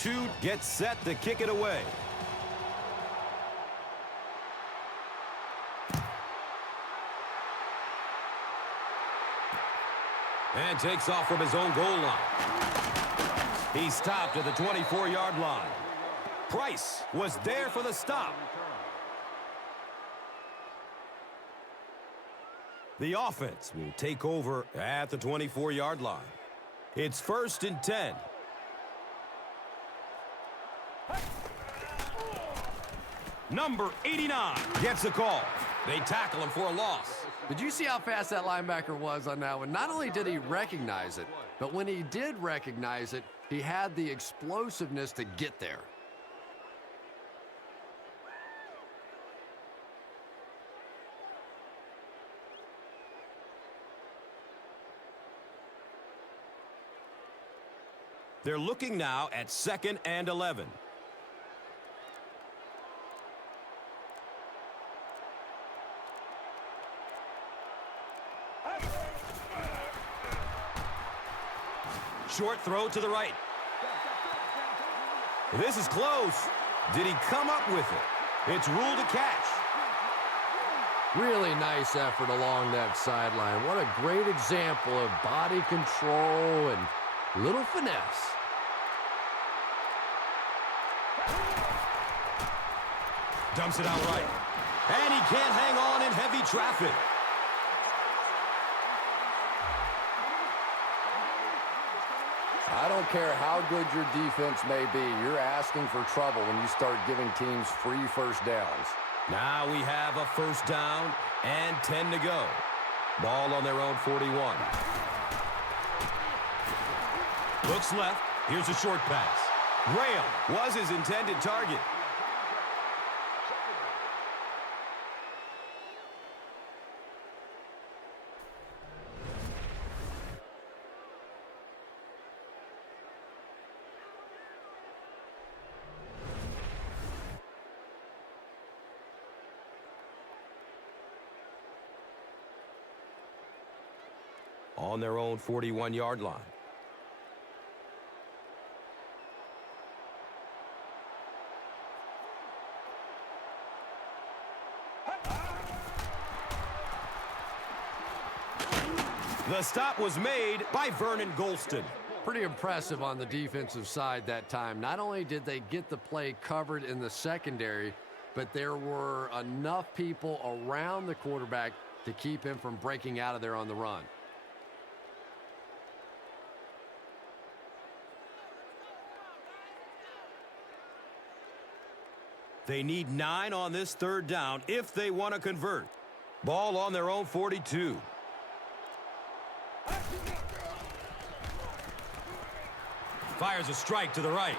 2 gets set to kick it away. And takes off from his own goal line. He stopped at the 24-yard line. Price was there for the stop. The offense will take over at the 24-yard line. It's 1st and 10. Number 89 gets a call. They tackle him for a loss. Did you see how fast that linebacker was on that one? Not only did he recognize it, but when he did recognize it, he had the explosiveness to get there. They're looking now at 2nd and 11. Short throw to the right. This is close. Did he come up with it? It's ruled a catch. Really nice effort along that sideline. What a great example of body control and little finesse. Dumps it out right. And he can't hang on in heavy traffic. I don't care how good your defense may be, you're asking for trouble when you start giving teams free first downs. Now we have a 1st down and 10 to go. Ball on their own 41. Looks left. Here's a short pass. Graham was his intended target. On their own 41-yard line. The stop was made by Vernon Golston. Pretty impressive on the defensive side that time. Not only did they get the play covered in the secondary, but there were enough people around the quarterback to keep him from breaking out of there on the run. They need 9 on this 3rd down if they want to convert. Ball on their own 42. Fires a strike to the right.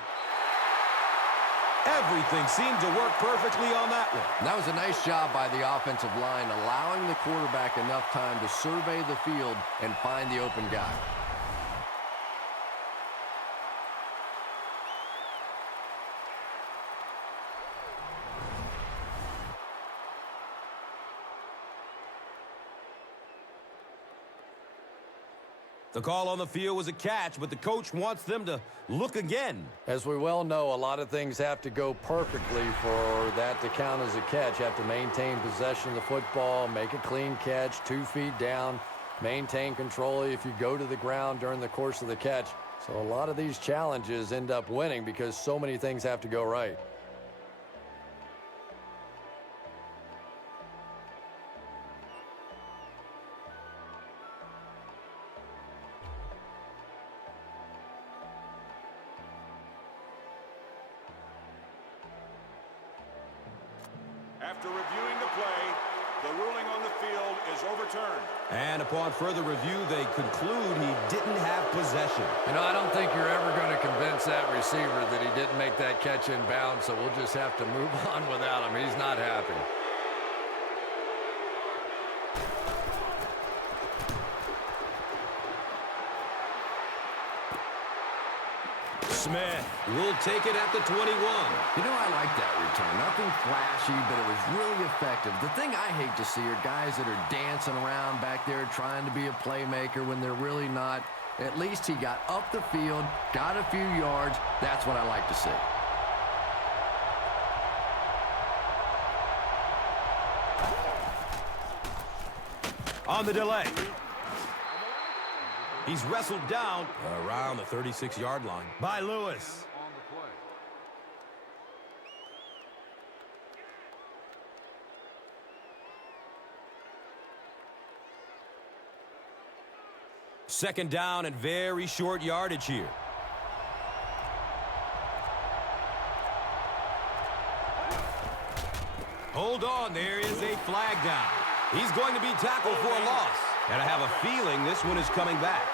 Everything seemed to work perfectly on that one. And that was a nice job by the offensive line, allowing the quarterback enough time to survey the field and find the open guy. The call on the field was a catch, but the coach wants them to look again. As we well know, a lot of things have to go perfectly for that to count as a catch. You have to maintain possession of the football, make a clean catch, 2 feet down, maintain control if you go to the ground during the course of the catch. So a lot of these challenges end up winning because so many things have to go right. After reviewing the play, the ruling on the field is overturned. And upon further review, they conclude he didn't have possession. You know, I don't think you're ever going to convince that receiver that he didn't make that catch in bounds, so we'll just have to move on without him. He's not happy. Smith will take it at the 21. You know, I like that return. Nothing flashy, but it was really effective. The thing I hate to see are guys that are dancing around back there trying to be a playmaker when they're really not. At least he got up the field, got a few yards. That's what I like to see. On the delay. He's wrestled down around the 36-yard line by Lewis. Second down and very short yardage here. Hold on, there is a flag down. He's going to be tackled for a loss. And I have a feeling this one is coming back.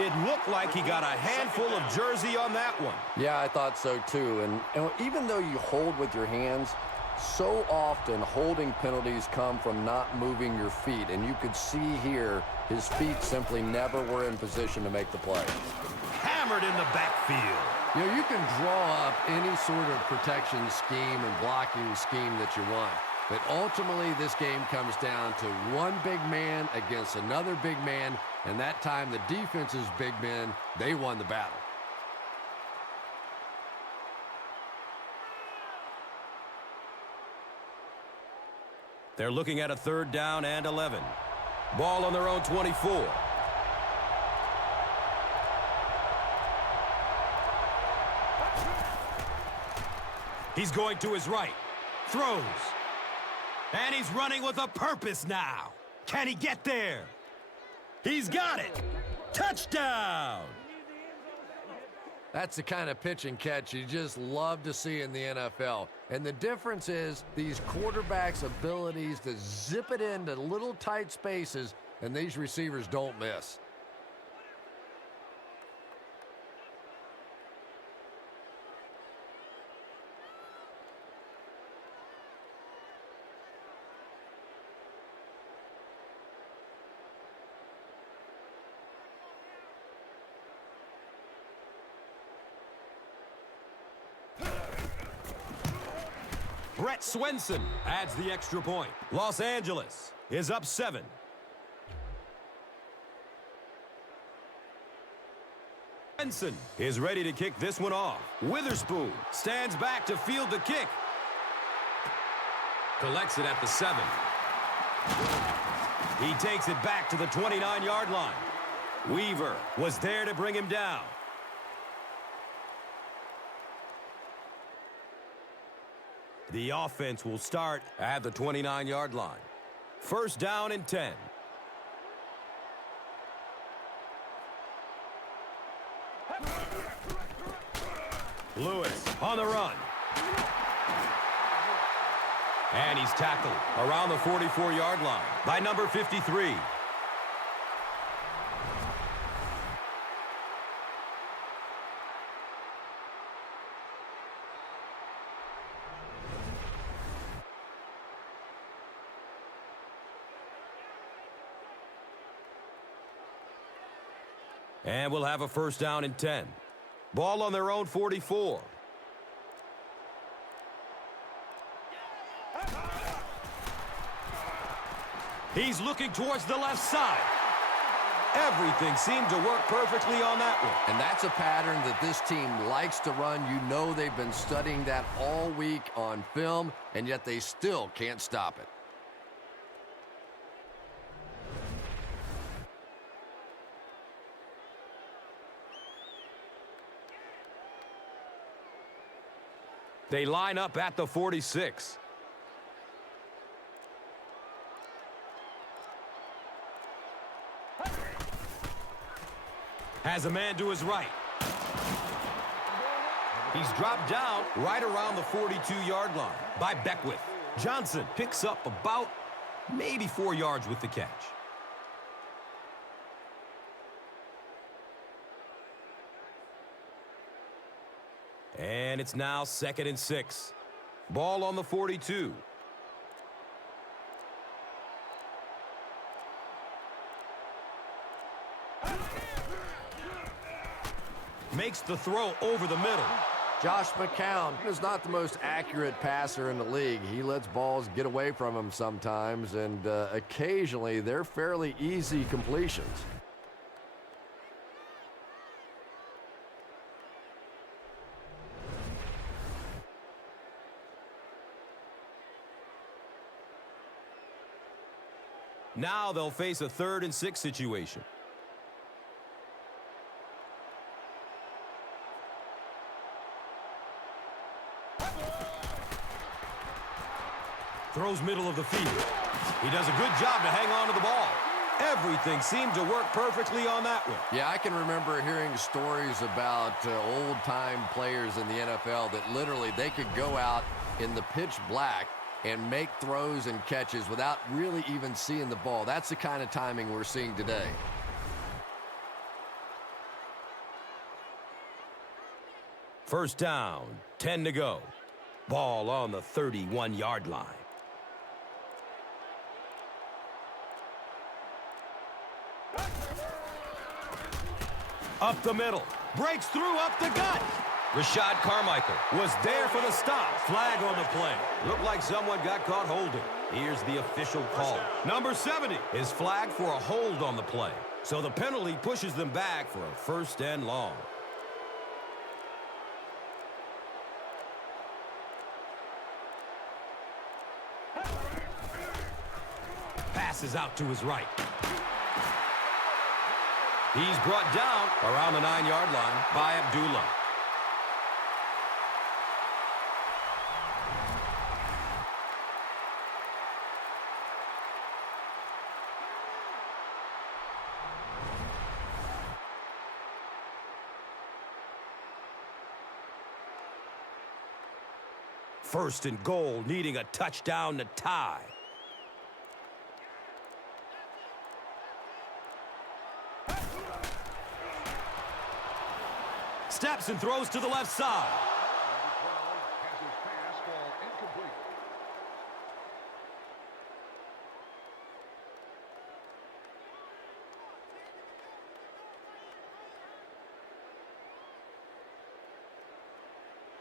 It looked like he got a handful of jersey on that one. Yeah, I thought so too. And even though you hold with your hands, so often holding penalties come from not moving your feet. And you could see here his feet simply never were in position to make the play. Hammered in the backfield. You know, you can draw up any sort of protection scheme and blocking scheme that you want. But ultimately, this game comes down to one big man against another big man. And that time, the defense's big men, they won the battle. They're looking at a 3rd down and 11. Ball on their own 24. He's going to his right. Throws. And he's running with a purpose now. Can he get there? He's got it. Touchdown. That's the kind of pitch and catch you just love to see in the NFL. And the difference is these quarterbacks' abilities to zip it into little tight spaces, and these receivers don't miss. Brett Swenson adds the extra point. Los Angeles is up 7. Swenson is ready to kick this one off. Witherspoon stands back to field the kick. Collects it at the 7. He takes it back to the 29-yard line. Weaver was there to bring him down. The offense will start at the 29-yard line. 1st down and 10. Lewis on the run. And he's tackled around the 44-yard line by number 53. And we'll have a 1st down and 10. Ball on their own 44. He's looking towards the left side. Everything seemed to work perfectly on that one. And that's a pattern that this team likes to run. You know they've been studying that all week on film, and yet they still can't stop it. They line up at the 46. Has a man to his right. He's dropped down right around the 42-yard line by Beckwith. Johnson picks up about maybe 4 yards with the catch. And it's now 2nd and 6. Ball on the 42. Makes the throw over the middle. Josh McCown is not the most accurate passer in the league. He lets balls get away from him sometimes, and occasionally they're fairly easy completions. Now they'll face a 3rd and 6 situation. Throws middle of the field. He does a good job to hang on to the ball. Everything seemed to work perfectly on that one. Yeah, I can remember hearing stories about old-time players in the NFL that literally they could go out in the pitch black and make throws and catches without really even seeing the ball. That's the kind of timing we're seeing today. First down, 10 to go. Ball on the 31-yard line. Up the middle. Breaks through up the gut. Rashad Carmichael was there for the stop. Flag on the play. Looked like someone got caught holding. Here's the official call. Number 70 is flagged for a hold on the play. So the penalty pushes them back for a 1st and long. Passes out to his right. He's brought down around the 9-yard line by Abdullah. First and goal, needing a touchdown to tie. Steps and throws to the left side.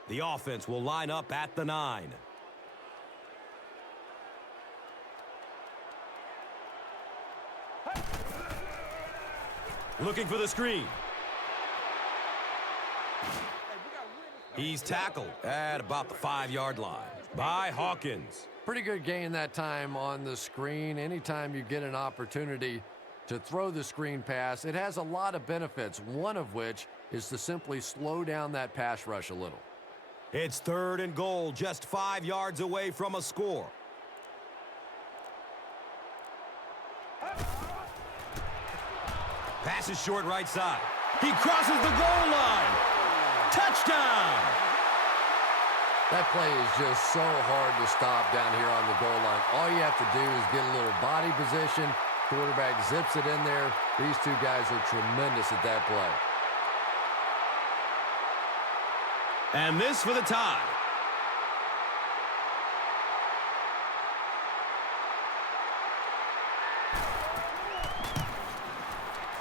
The offense will line up at the 9. Looking for the screen. He's tackled at about the 5-yard line by Hawkins. Pretty good gain that time on the screen. Anytime you get an opportunity to throw the screen pass, it has a lot of benefits, one of which is to simply slow down that pass rush a little. It's 3rd and goal, just 5 yards away from a score. Pass is short right side. He crosses the goal line. Touchdown! That play is just so hard to stop down here on the goal line. All you have to do is get a little body position. Quarterback zips it in there. These two guys are tremendous at that play. And this for the tie.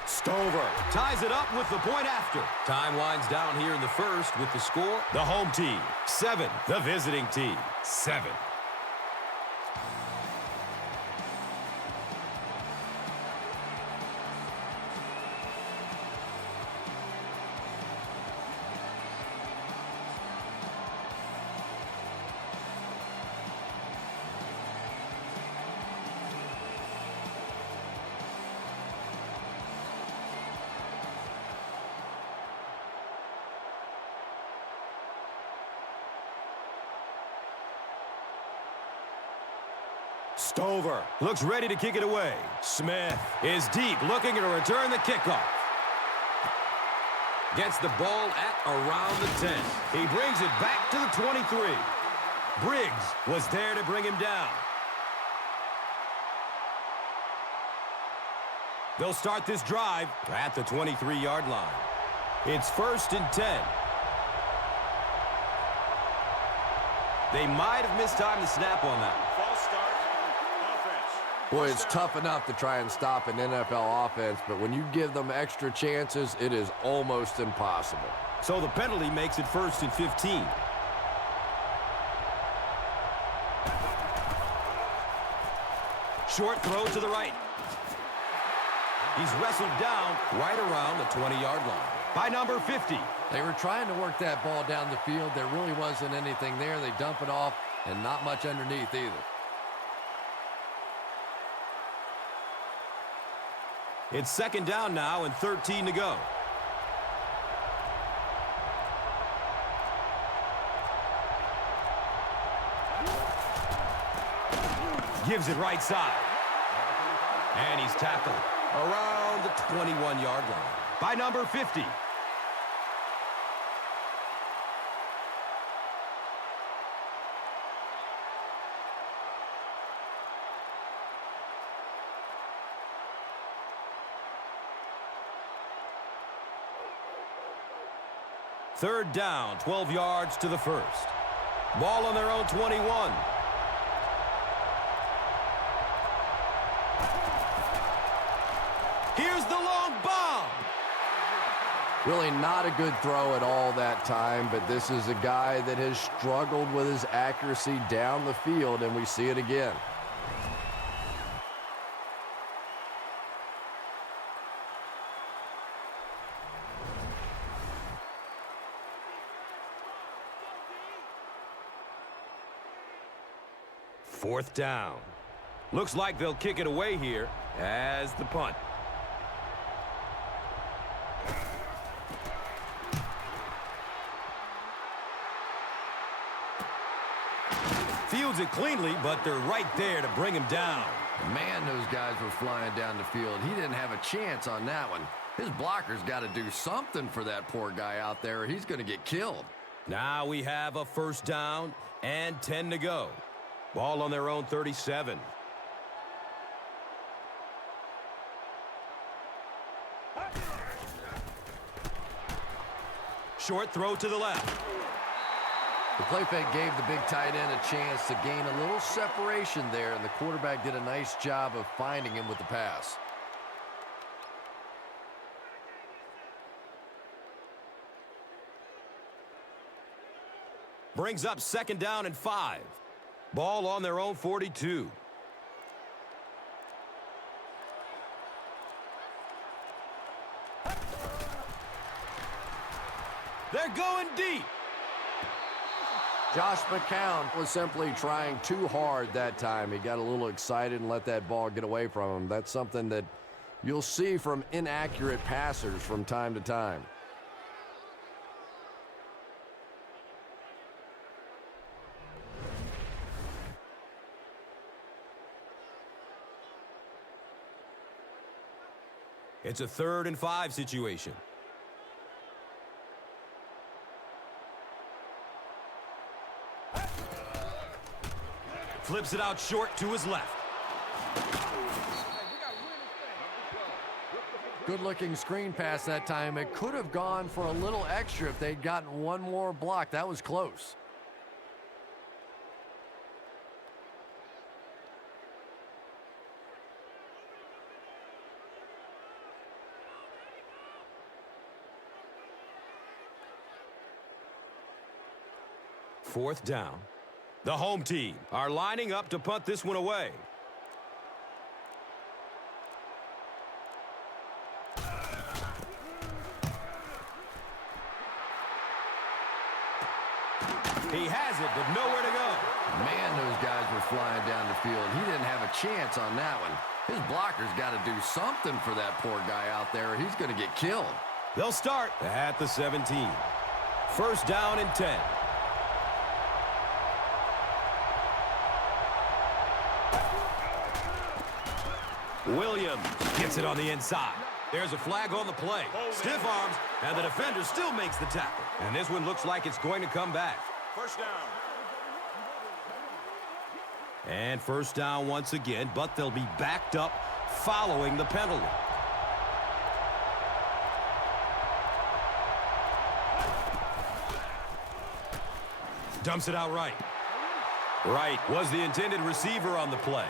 Stover ties it up with the point after. Time winds down here in the first with the score. The home team, 7. The visiting team, 7. Stover looks ready to kick it away. Smith is deep, looking to return the kickoff. Gets the ball at around the 10. He brings it back to the 23. Briggs was there to bring him down. They'll start this drive at the 23-yard line. It's 1st and 10. They might have mistimed the snap on that. False start. Boy, it's tough enough to try and stop an NFL offense, but when you give them extra chances, it is almost impossible. So the penalty makes it 1st and 15. Short throw to the right. He's wrestled down right around the 20-yard line by number 50. They were trying to work that ball down the field. There really wasn't anything there. They dump it off, and not much underneath either. It's second down now and 13 to go. Gives it right side. And he's tackled around the 21-yard line by number 50. Third down, 12 yards to the first. Ball on their own 21. Here's the long bomb. Really not a good throw at all that time, but this is a guy that has struggled with his accuracy down the field, and we see it again. Fourth down. Looks like they'll kick it away here as the punt. Fields it cleanly, but they're right there to bring him down. Man, those guys were flying down the field. He didn't have a chance on that one. His blocker's got to do something for that poor guy out there, or he's going to get killed. Now we have a first down and 10 to go. Ball on their own 37. Short throw to the left. The play fake gave the big tight end a chance to gain a little separation there, and the quarterback did a nice job of finding him with the pass. Brings up second down and 5. Ball on their own 42. They're going deep. Josh McCown was simply trying too hard that time. He got a little excited and let that ball get away from him. That's something that you'll see from inaccurate passers from time to time. It's a 3rd and 5 situation. Flips it out short to his left. Good-looking screen pass that time. It could have gone for a little extra if they'd gotten one more block. That was close. Fourth down. The home team are lining up to punt this one away. He has it, but nowhere to go. Man, those guys were flying down the field. He didn't have a chance on that one. His blocker's got to do something for that poor guy out there, or he's going to get killed. They'll start at the 17. First down and 10. Williams gets it on the inside. There's a flag on the play. Stiff arms, and the defender still makes the tackle. And this one looks like it's going to come back. First down. And first down once again, but they'll be backed up following the penalty. Dumps it out right. Right was the intended receiver on the play.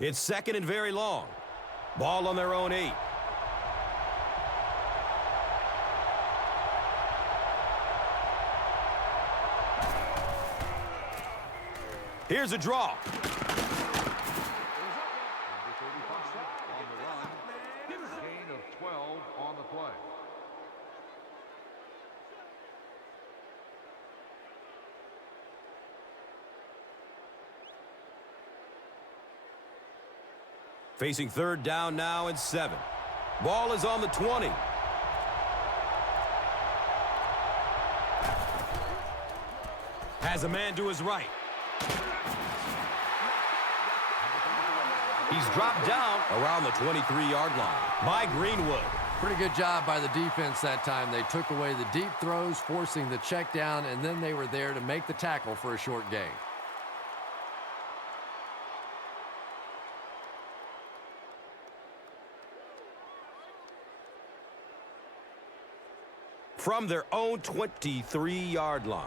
It's second and very long. Ball on their own 8. Here's a draw. Facing third down now and 7. Ball is on the 20. Has a man to his right. He's dropped down around the 23-yard line by Greenwood. Pretty good job by the defense that time. They took away the deep throws, forcing the check down, and then they were there to make the tackle for a short gain. From their own 23-yard line.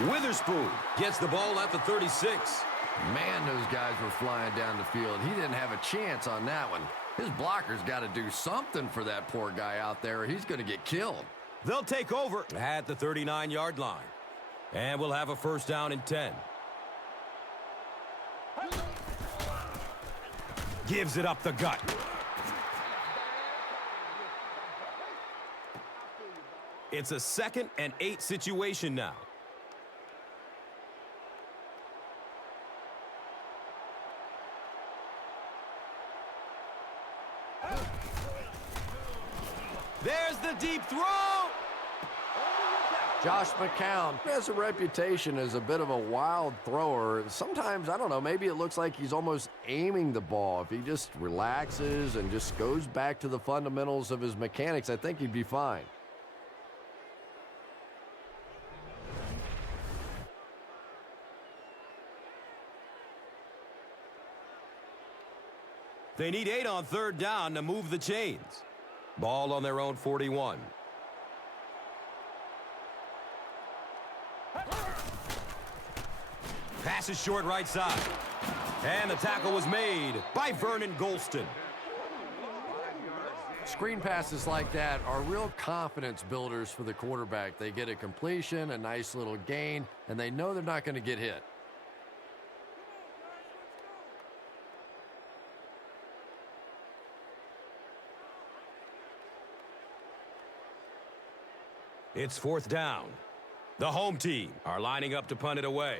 Witherspoon gets the ball at the 36. Man, those guys were flying down the field. He didn't have a chance on that one. His blocker's got to do something for that poor guy out there, or he's going to get killed. They'll take over at the 39-yard line. And we'll have a first down and 10. Gives it up the gut. It's a 2nd and 8 situation now. There's the deep throw. Josh McCown has a reputation as a bit of a wild thrower. Sometimes, I don't know, maybe it looks like he's almost aiming the ball. If he just relaxes and just goes back to the fundamentals of his mechanics, I think he'd be fine. They need 8 on third down to move the chains. Ball on their own 41. Pass is short right side. And the tackle was made by Vernon Golston. Screen passes like that are real confidence builders for the quarterback. They get a completion, a nice little gain, and they know they're not going to get hit. It's fourth down. The home team are lining up to punt it away.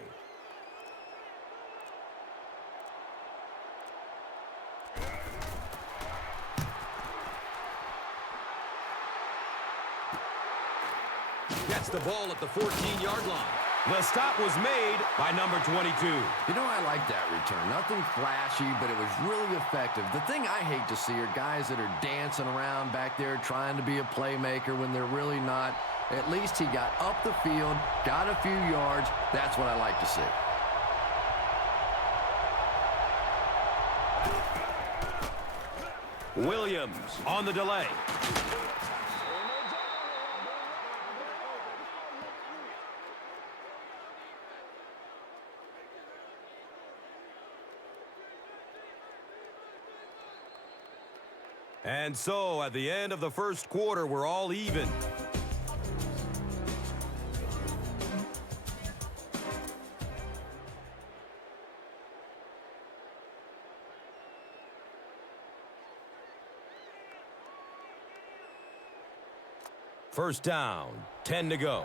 Gets the ball at the 14-yard line. The stop was made by number 22. You know, I like that return. Nothing flashy, but it was really effective. The thing I hate to see are guys that are dancing around back there trying to be a playmaker when they're really not. At least he got up the field, got a few yards. That's what I like to see. Williams on the delay. And so, at the end of the first quarter, we're all even. First down, 10 to go.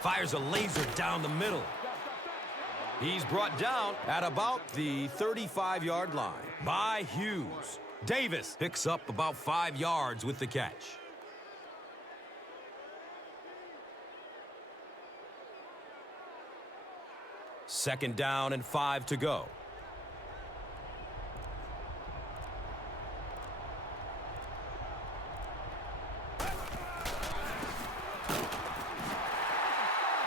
Fires a laser down the middle. He's brought down at about the 35-yard line by Hughes. Davis picks up about 5 yards with the catch. Second down and 5 to go.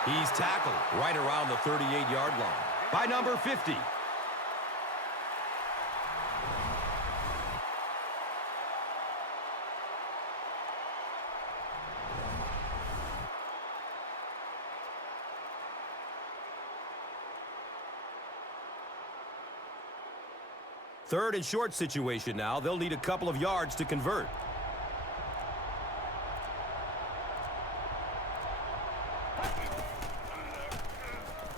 He's tackled right around the 38-yard line by number 50. Third and short situation now. They'll need a couple of yards to convert.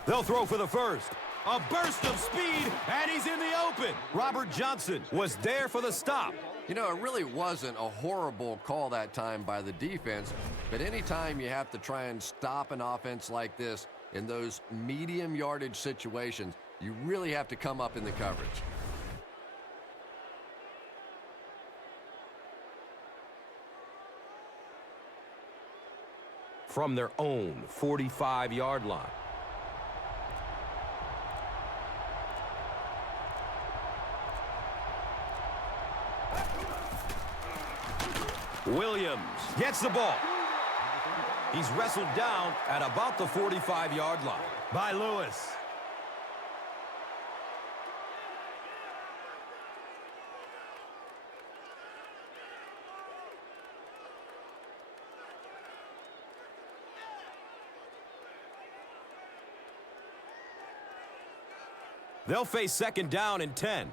They'll throw for the first. A burst of speed, and he's in the open. Robert Johnson was there for the stop. You know, it really wasn't a horrible call that time by the defense, but anytime you have to try and stop an offense like this in those medium yardage situations, you really have to come up in the coverage. From their own 45-yard line. Williams gets the ball. He's wrestled down at about the 45-yard line by Lewis. They'll face second down and 10.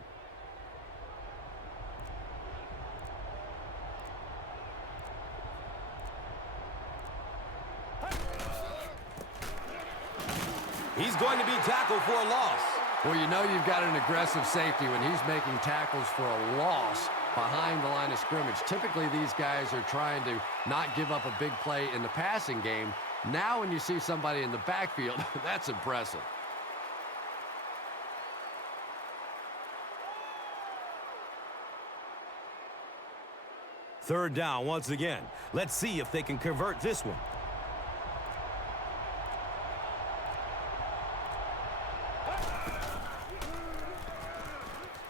He's going to be tackled for a loss. Well, you know you've got an aggressive safety when he's making tackles for a loss behind the line of scrimmage. Typically, these guys are trying to not give up a big play in the passing game. Now when you see somebody in the backfield, that's impressive. Third down once again. Let's see if they can convert this one.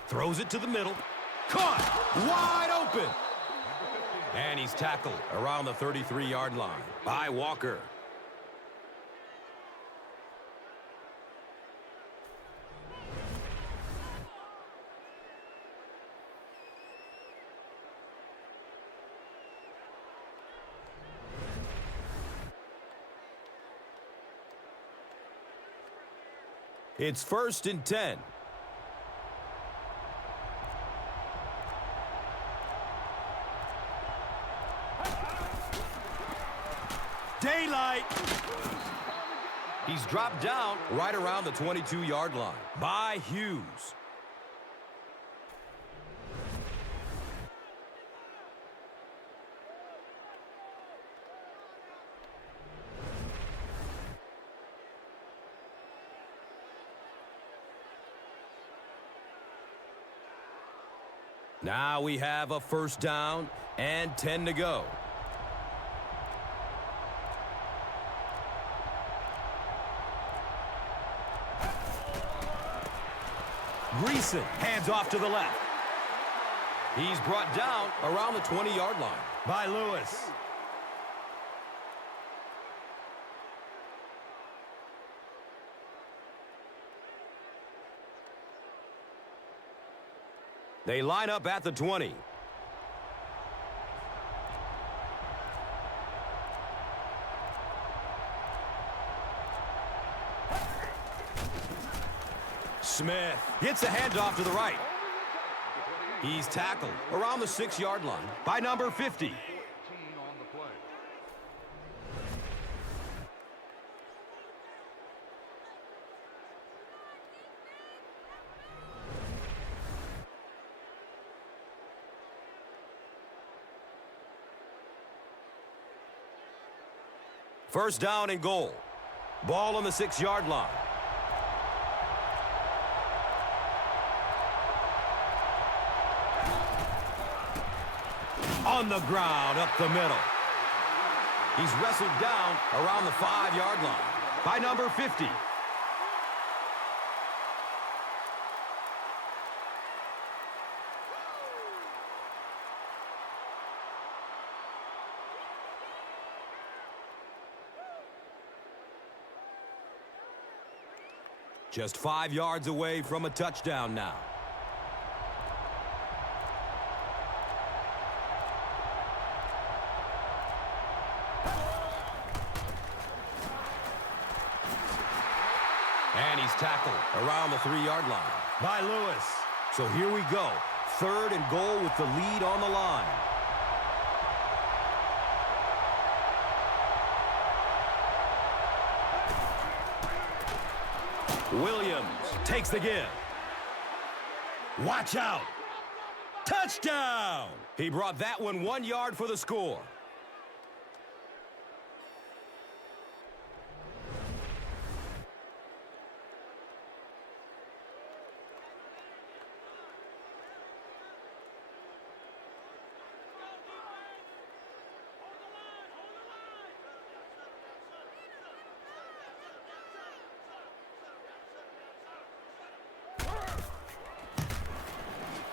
Throws it to the middle. Caught! Wide open! And he's tackled around the 33-yard line by Walker. It's 1st and 10. Daylight. He's dropped down right around the 22-yard line by Hughes. Now we have a first down and 10 to go. Greisen hands off to the left. He's brought down around the 20-yard line by Lewis. They line up at the 20. Smith gets a handoff to the right. He's tackled around the 6-yard line by number 50. First down and goal. Ball on the 6-yard line. On the ground, up the middle. He's wrestled down around the 5-yard line by number 50. Just 5 yards away from a touchdown now. And he's tackled around the 3-yard line by Lewis. So here we go. 3rd and goal with the lead on the line. Williams takes the give. Watch out. Touchdown! He brought that one 1 yard for the score.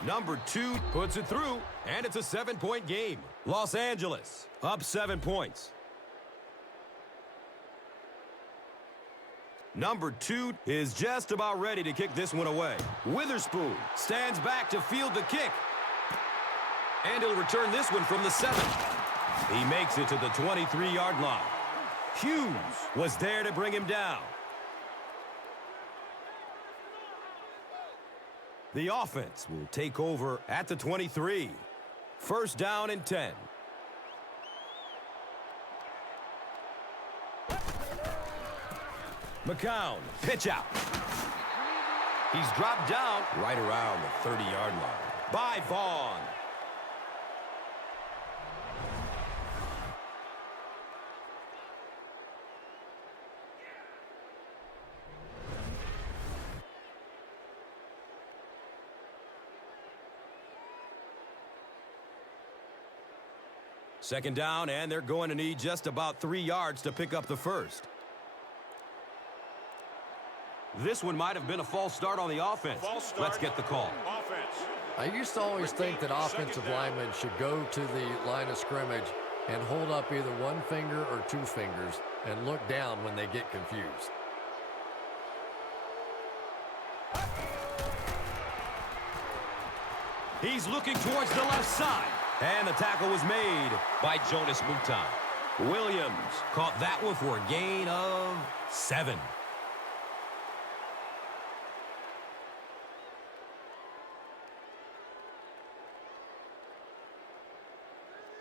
Number 2 puts it through, and it's a 7-point game. Los Angeles up 7 points. Number 2 is just about ready to kick this one away. Witherspoon stands back to field the kick. And he'll return this one from the 7. He makes it to the 23-yard line. Hughes was there to bring him down. The offense will take over at the 23. First down and 10. McCown, pitch out. He's dropped down right around the 30-yard line by Vaughn. Second down, and they're going to need just about 3 yards to pick up the first. This one might have been a false start on the offense. Let's get the call. Offense. I used to always think that offensive linemen should go to the line of scrimmage and hold up either one finger or 2 fingers and look down when they get confused. He's looking towards the left side. And the tackle was made by Jonas Mutan. Williams caught that one for a gain of 7.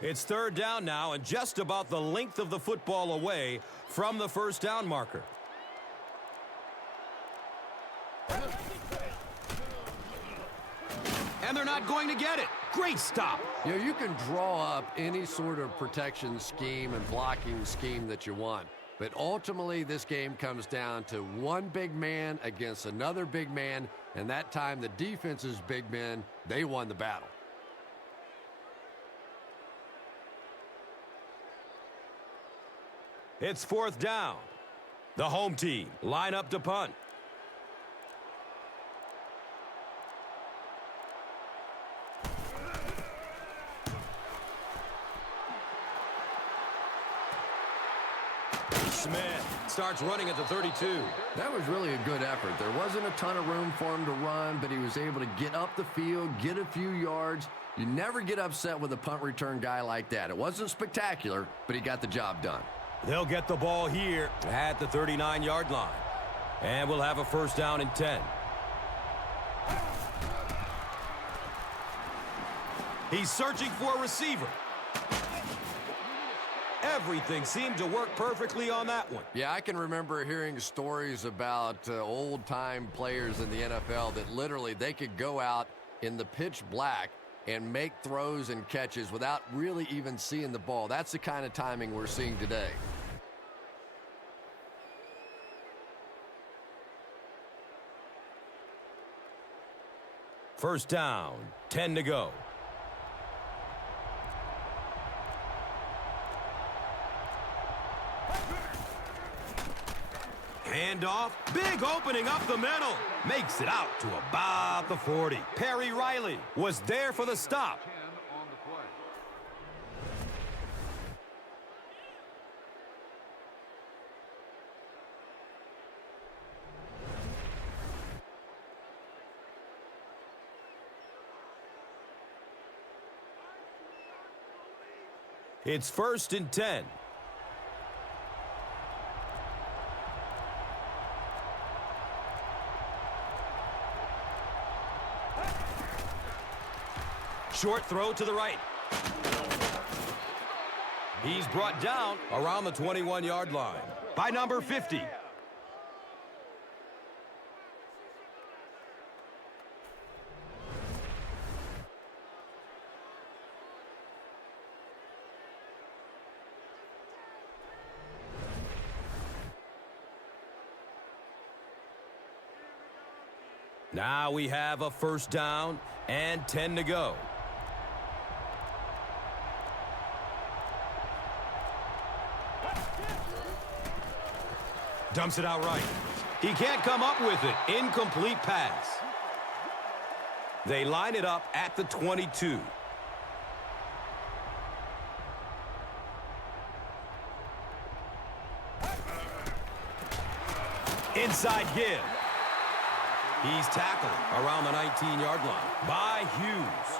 It's third down now and just about the length of the football away from the first down marker. And they're not going to get it. Great stop. You know, you can draw up any sort of protection scheme and blocking scheme that you want. But ultimately, this game comes down to one big man against another big man. And that time, the defense's big men, they won the battle. It's fourth down. The home team line up to punt. Smith starts running at the 32. That was really a good effort. There wasn't a ton of room for him to run, but he was able to get up the field, get a few yards. You never get upset with a punt return guy like that. It wasn't spectacular, but he got the job done. They'll get the ball here at the 39-yard line. And we'll have a first down and 10. He's searching for a receiver. Everything seemed to work perfectly on that one. Yeah, I can remember hearing stories about old-time players in the NFL that literally they could go out in the pitch black and make throws and catches without really even seeing the ball. That's the kind of timing we're seeing today. First down, 10 to go. Handoff, big opening up the middle. Makes it out to about the 40. Perry Riley was there for the stop. It's first and 10. Short throw to the right. He's brought down around the 21-yard line by number 50. Now we have a first down and 10 to go. Dumps it out right. He can't come up with it. Incomplete pass. They line it up at the 22. Inside give. He's tackled around the 19-yard line by Hughes.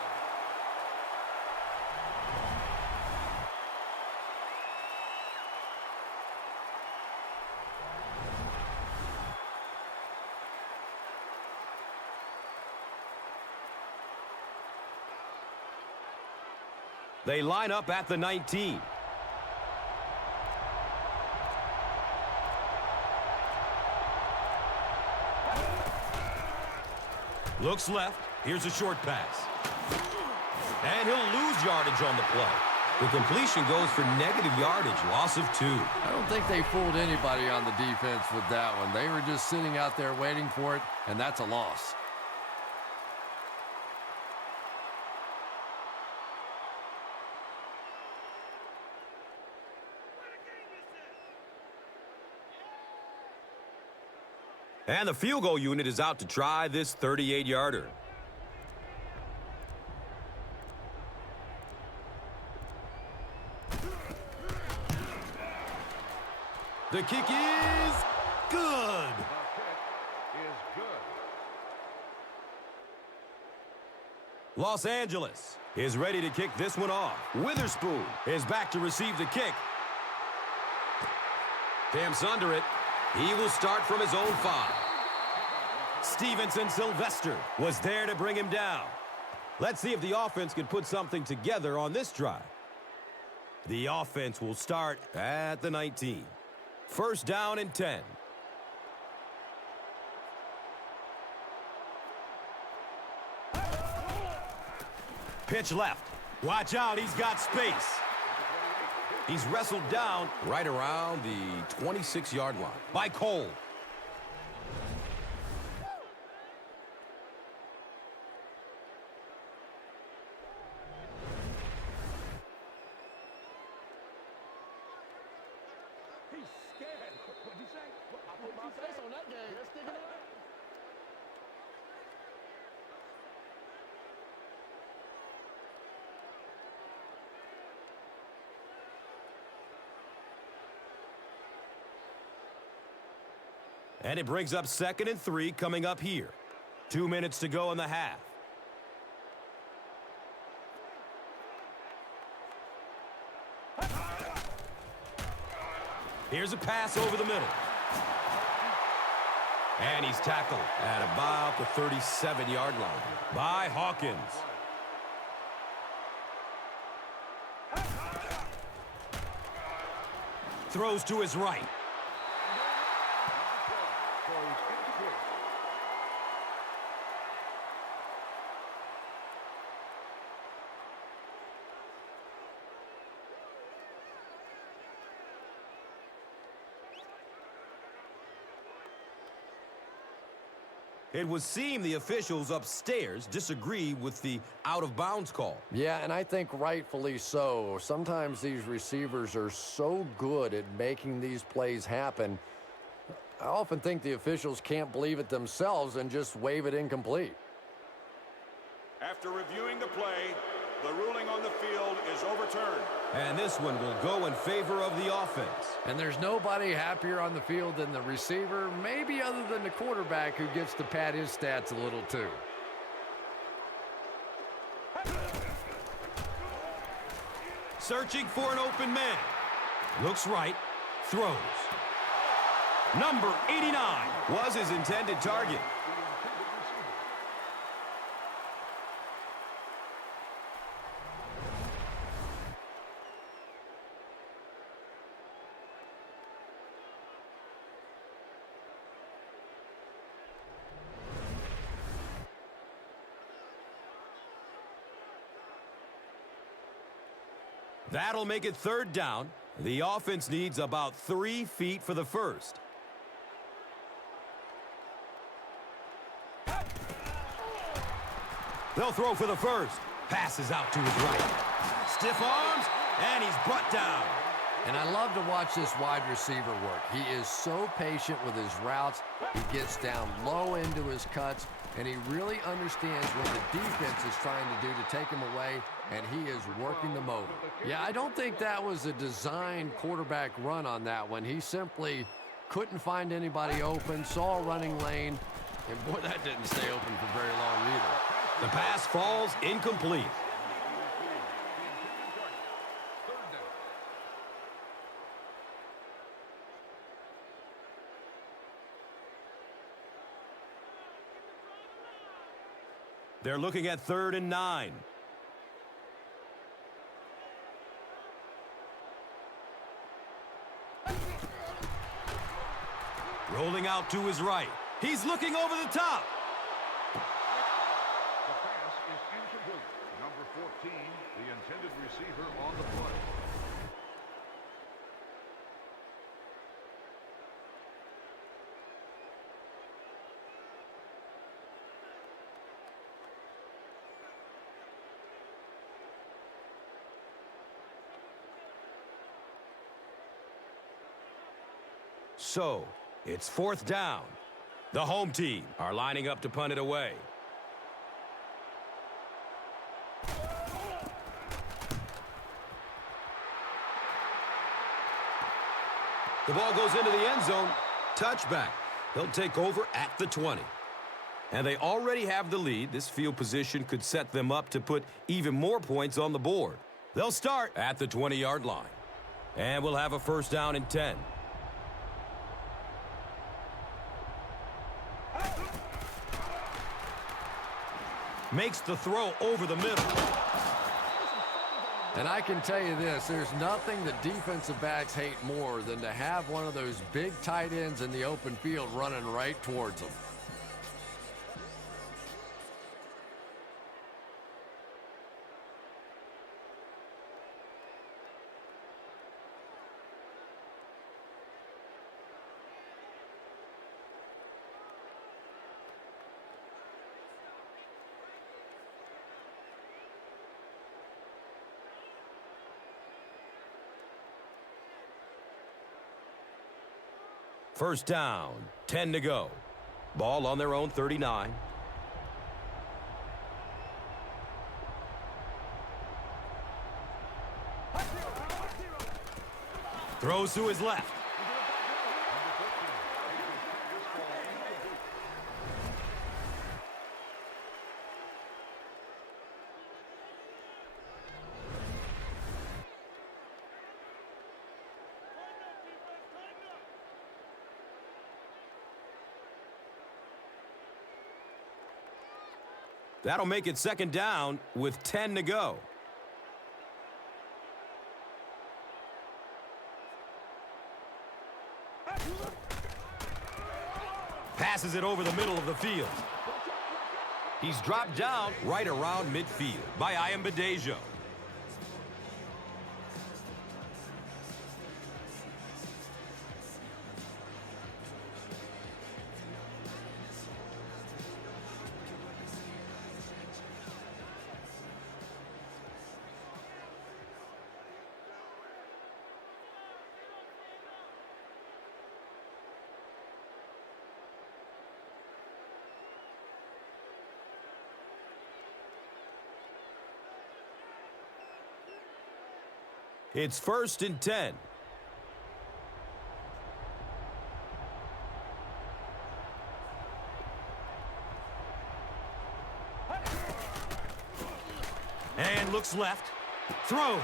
They line up at the 19. Looks left. Here's a short pass. And he'll lose yardage on the play. The completion goes for negative yardage, loss of 2. I don't think they fooled anybody on the defense with that one. They were just sitting out there waiting for it, and that's a loss. And the field goal unit is out to try this 38-yarder. The kick is good. Los Angeles is ready to kick this one off. Witherspoon is back to receive the kick. Camps under it. He will start from his own 5. Stevenson Sylvester was there to bring him down. Let's see if the offense can put something together on this drive. The offense will start at the 19. First down and 10. Pitch left. Watch out, he's got space. He's wrestled down right around the 26-yard line by Cole. He's scared. What'd you say? I put my face on that game. Let's stick it up. And it brings up 2nd and 3 coming up here. 2 minutes to go in the half. Here's a pass over the middle. And he's tackled at about the 37-yard line by Hawkins. Throws to his right. It would seem the officials upstairs disagree with the out-of-bounds call. Yeah, and I think rightfully so. Sometimes these receivers are so good at making these plays happen. I often think the officials can't believe it themselves and just wave it incomplete. After reviewing the play, the ruling on the field is overturned. And this one will go in favor of the offense. And there's nobody happier on the field than the receiver, maybe other than the quarterback who gets to pad his stats a little too. Searching for an open man. Looks right. Throws. Number 89 was his intended target. That'll make it 3rd down. The offense needs about 3 feet for the first. They'll throw for the first. Passes out to his right. Stiff arms, and he's brought down. And I love to watch this wide receiver work. He is so patient with his routes. He gets down low into his cuts, and he really understands what the defense is trying to do to take him away, and he is working them over. Yeah, I don't think that was a designed quarterback run on that one. He simply couldn't find anybody open, saw a running lane, and boy, that didn't stay open for very long either. The pass falls incomplete. They're looking at 3rd and 9. Rolling out to his right. He's looking over the top. The pass is incomplete. Number 14, the intended receiver on the play. So, it's 4th down. The home team are lining up to punt it away. The ball goes into the end zone. Touchback. They'll take over at the 20. And they already have the lead. This field position could set them up to put even more points on the board. They'll start at the 20-yard line. And we'll have a 1st down and 10. Makes the throw over the middle. And I can tell you this, there's nothing that defensive backs hate more than to have one of those big tight ends in the open field running right towards them. First down, 10 to go. Ball on their own 39. Throws to his left. That'll make it 2nd down with 10 to go. Passes it over the middle of the field. He's dropped down right around midfield by Invaders. It's 1st and 10. And looks left. Throws.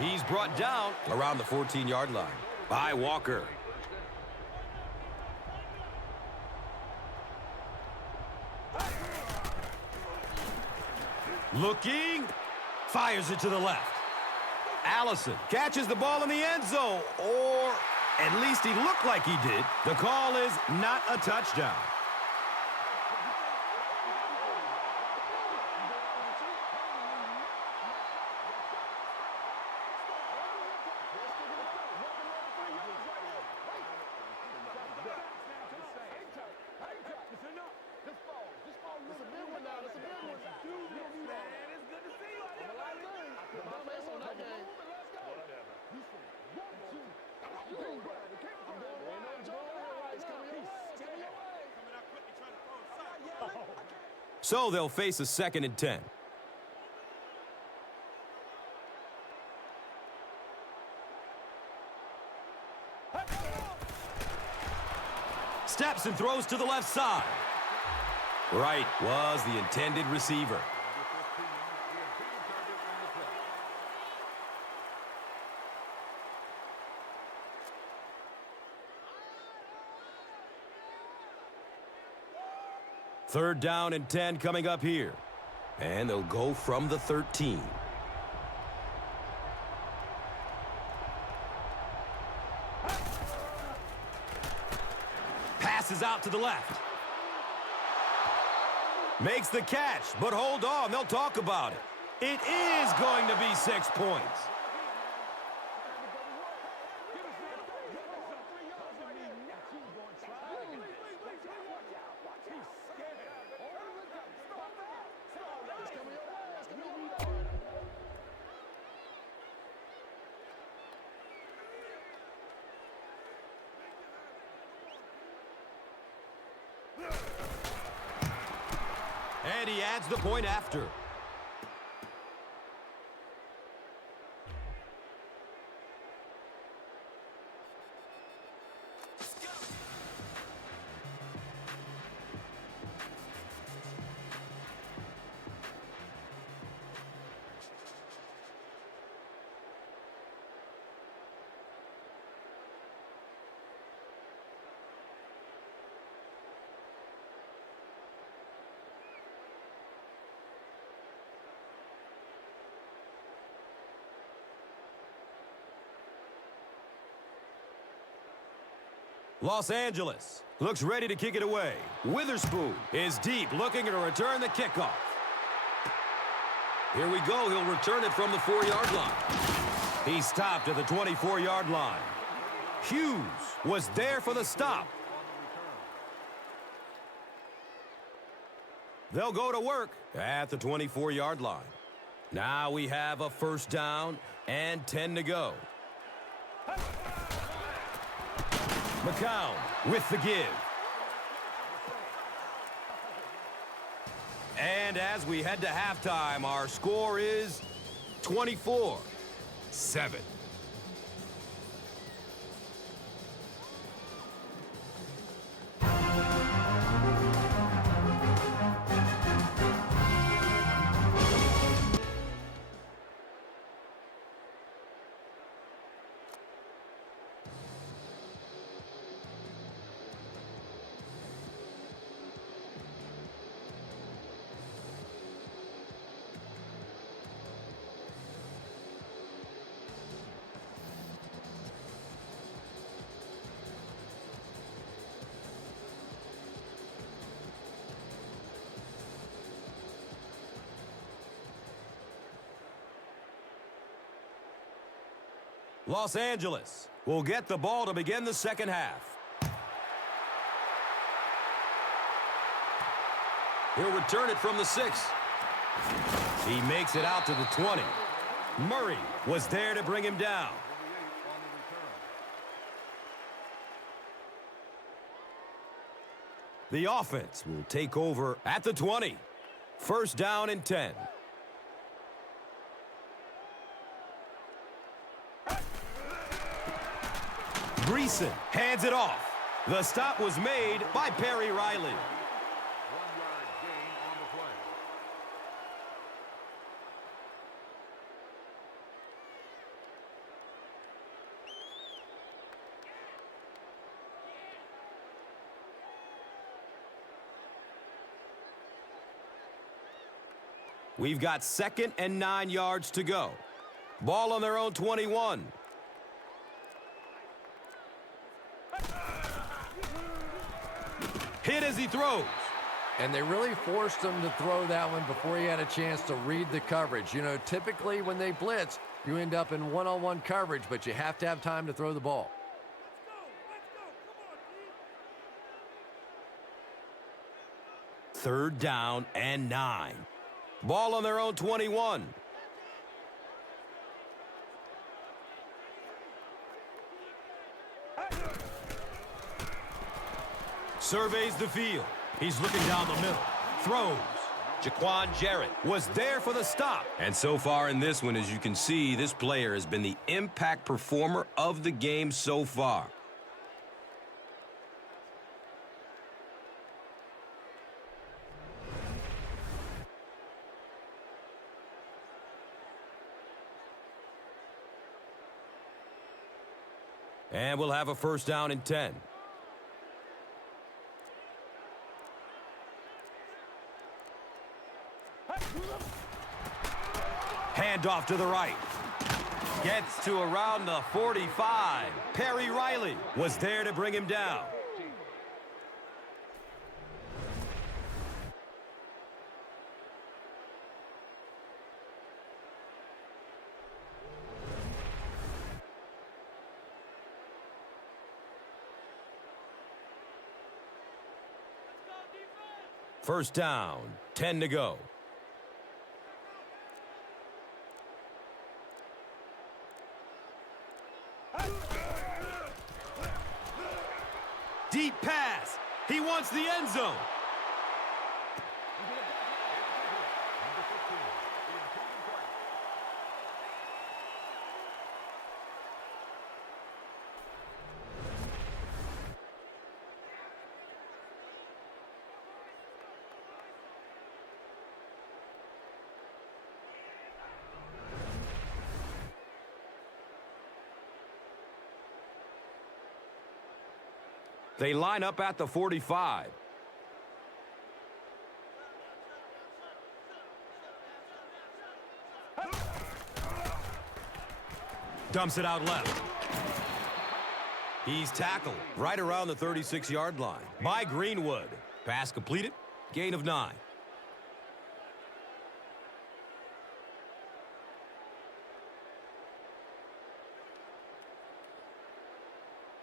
He's brought down around the 14-yard line by Walker. Looking. Fires it to the left. Allison catches the ball in the end zone, or at least he looked like he did. The call is not a touchdown. So they'll face a 2nd and 10. Steps and throws to the left side. Right was the intended receiver. Third down and 10 coming up here. And they'll go from the 13. Passes out to the left. Makes the catch, but hold on, they'll talk about it. It is going to be 6 points. And he adds the point after. Los Angeles looks ready to kick it away. Witherspoon is deep, looking to return the kickoff. Here we go. He'll return it from the 4-yard line. He stopped at the 24-yard line. Hughes was there for the stop. They'll go to work at the 24-yard line. Now we have a 1st down and 10 to go. McCown with the give. And as we head to halftime, our score is 24-7. Los Angeles will get the ball to begin the 2nd half. He'll return it from the 6. He makes it out to the 20. Murray was there to bring him down. The offense will take over at the 20. 1st down and 10. Greisen hands it off. The stop was made by Perry Riley. 1-yard gain on the play. We've got 2nd and 9 yards to go. Ball on their own 21. Hit as he throws. And they really forced him to throw that one before he had a chance to read the coverage. You know, typically when they blitz, you end up in one-on-one coverage, but you have to have time to throw the ball. Third down and 9. Ball on their own 21. Surveys the field. He's looking down the middle. Throws. Jaquan Jarrett was there for the stop. And so far in this one, as you can see, this player has been the impact performer of the game so far. And we'll have a first down and 10. Handoff to the right. Gets to around the 45. Perry Riley was there to bring him down. First down, 10 to go. Deep pass. He wants the end zone. They line up at the 45. Dumps it out left. He's tackled right around the 36-yard line by Greenwood. Pass completed. Gain of 9.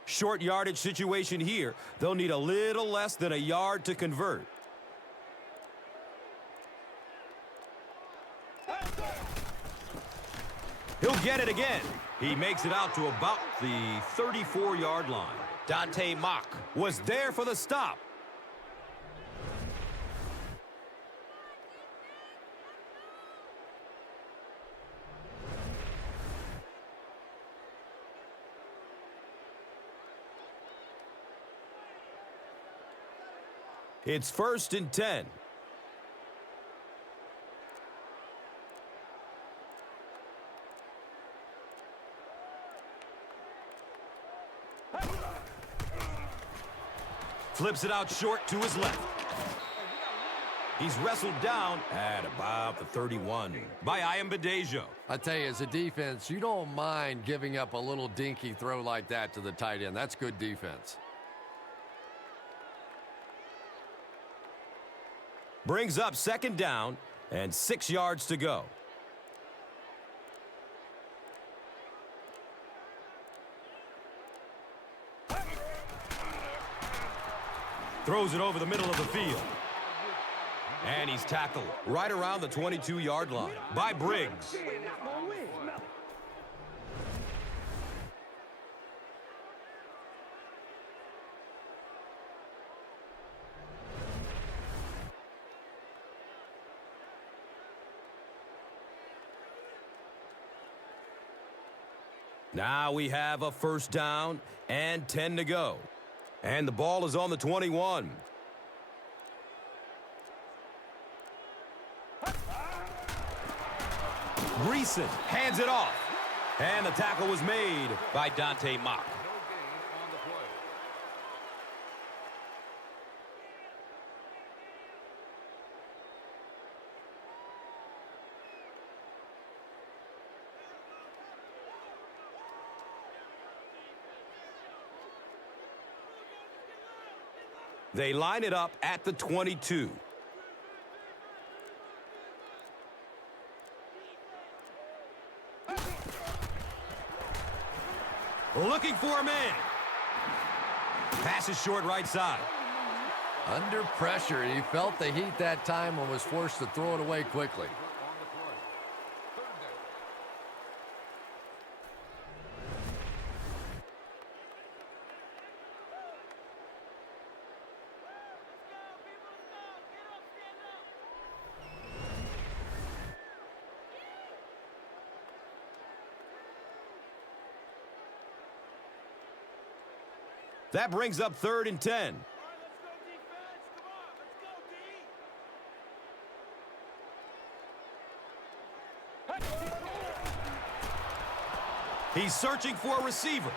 Short yardage situation here. They'll need a little less than a yard to convert. He'll get it again. He makes it out to about the 34-yard line. Dante Mock was there for the stop. It's 1st and 10. Flips it out short to his left. He's wrestled down at about the 31 by Invaders. I tell you, as a defense, you don't mind giving up a little dinky throw like that to the tight end. That's good defense. Brings up 2nd down and 6 yards to go. Throws it over the middle of the field. And he's tackled right around the 22-yard line by Briggs. Now we have a 1st down and 10 to go. And the ball is on the 21. Greisen hands it off. And the tackle was made by Dante Mock. They line it up at the 22. Looking for a man. Pass is short right side. Under pressure, he felt the heat that time and was forced to throw it away quickly. That brings up 3rd and 10. He's searching for a receiver.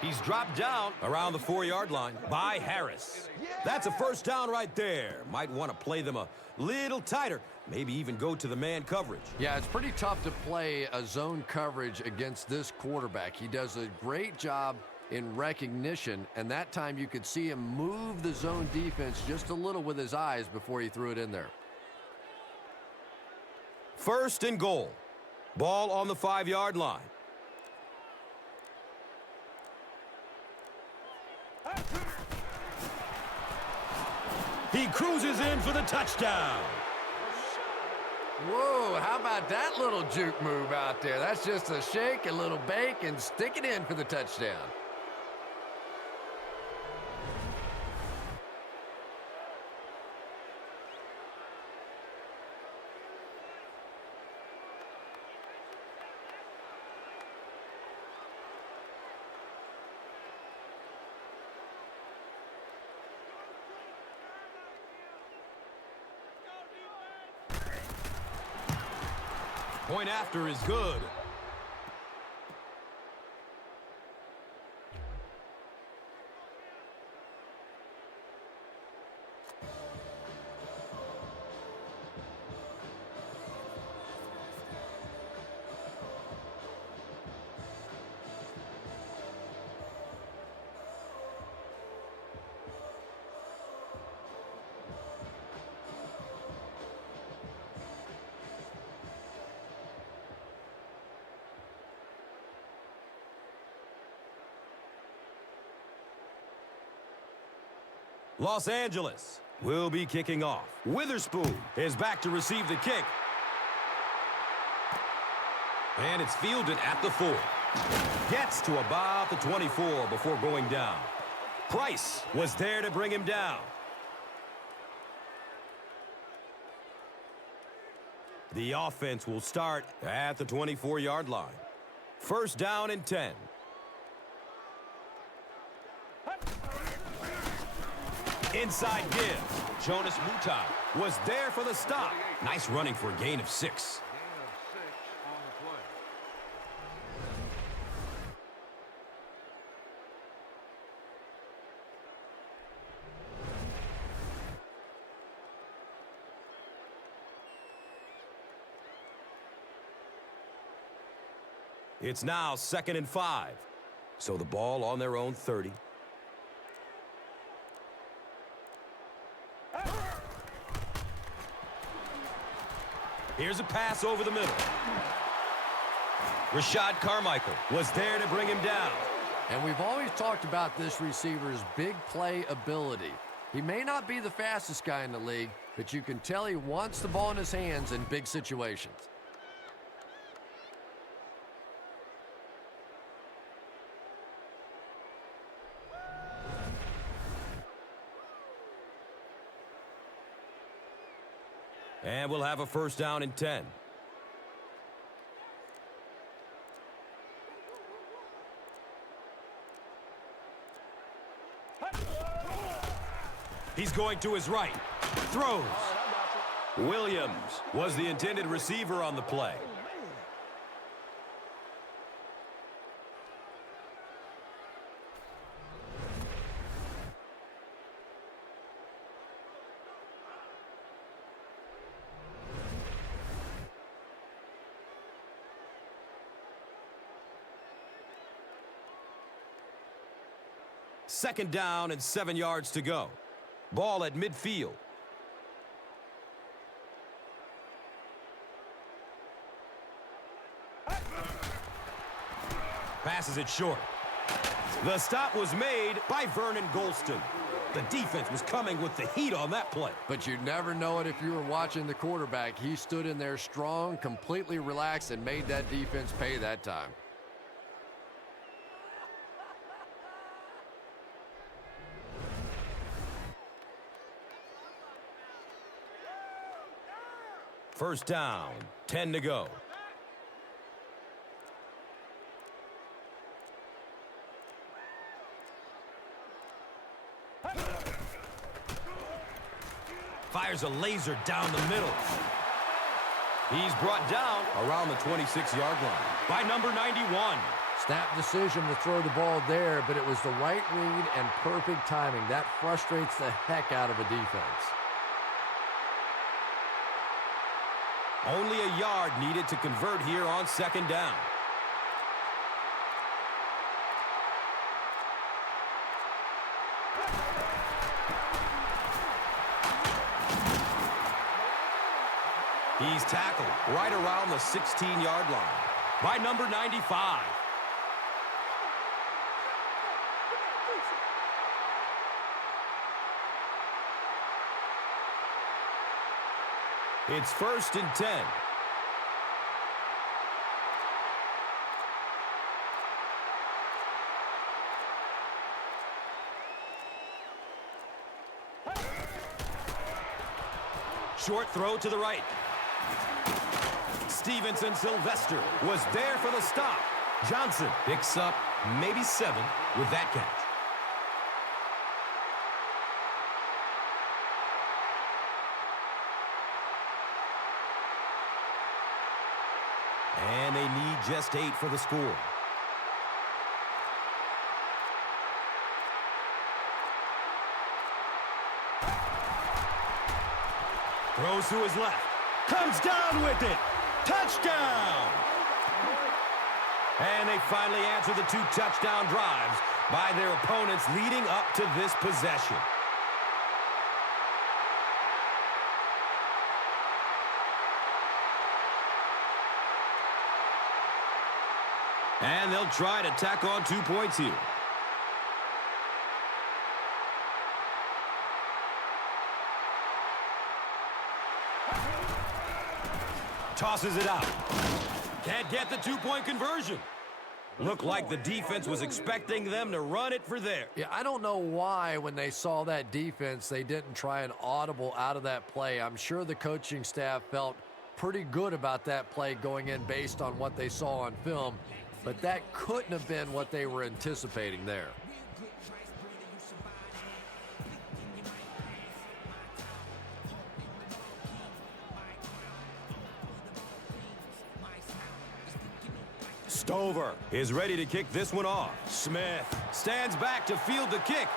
He's dropped down around the 4-yard line by Harris. That's a first down right there. Might want to play them a little tighter, maybe even go to the man coverage. Yeah, it's pretty tough to play a zone coverage against this quarterback. He does a great job in recognition, and that time you could see him move the zone defense just a little with his eyes before he threw it in there. 1st and goal. Ball on the 5-yard line. He cruises in for the touchdown. Whoa, how about that little juke move out there? That's just a shake, a little bake, and stick it in for the touchdown. Point after is good. Los Angeles will be kicking off. Witherspoon is back to receive the kick. And it's fielded at the 4. Gets to about the 24 before going down. Price was there to bring him down. The offense will start at the 24-yard line. 1st down and 10. Inside give. Jonas Mutai was there for the stop. Nice running for a gain of 6. Gain of 6 on the play. It's now 2nd and 5. So the ball on their own 30. Here's a pass over the middle. Rashad Carmichael was there to bring him down. And we've always talked about this receiver's big play ability. He may not be the fastest guy in the league, but you can tell he wants the ball in his hands in big situations. And we'll have a 1st down and 10. He's going to his right. Throws. Williams was the intended receiver on the play. Second down and 7 yards to go. Ball at midfield. Passes it short. The stop was made by Vernon Golston. The defense was coming with the heat on that play. But you'd never know it if you were watching the quarterback. He stood in there strong, completely relaxed, and made that defense pay that time. First down, 10 to go. Fires a laser down the middle. He's brought down around the 26-yard line by number 91. Snap decision to throw the ball there, but it was the right read and perfect timing. That frustrates the heck out of a defense. Only a yard needed to convert here on second down. He's tackled right around the 16-yard line by number 95. It's 1st and 10. Short throw to the right. Stevenson Sylvester was there for the stop. Johnson picks up maybe 7 with that catch. And they need just 8 for the score. Throws to his left. Comes down with it. Touchdown! And they finally answer the 2 touchdown drives by their opponents leading up to this possession. And they'll try to tack on 2 points here. Tosses it out. Can't get the 2-point conversion. Looked like the defense was expecting them to run it for there. Yeah, I don't know why when they saw that defense, they didn't try an audible out of that play. I'm sure the coaching staff felt pretty good about that play going in based on what they saw on film, but that couldn't have been what they were anticipating there. Stover is ready to kick this one off. Smith stands back to field the kick.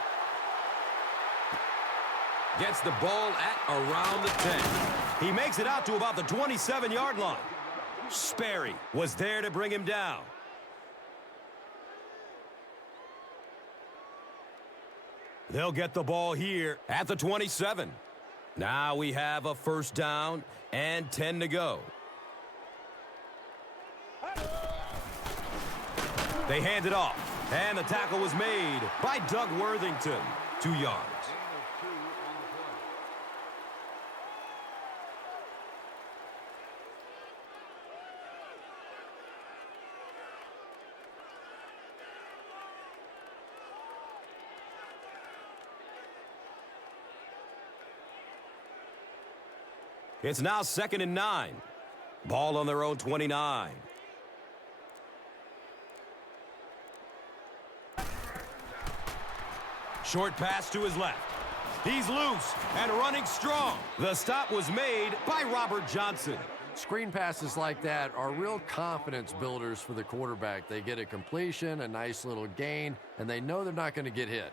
Gets the ball at around the 10. He makes it out to about the 27-yard line. Sperry was there to bring him down. They'll get the ball here at the 27. Now we have a 1st down and 10 to go. They hand it off, and the tackle was made by Doug Worthington. 2 yards. It's now 2nd and 9. Ball on their own 29. Short pass to his left. He's loose and running strong. The stop was made by Robert Johnson. Screen passes like that are real confidence builders for the quarterback. They get a completion, a nice little gain, and they know they're not going to get hit.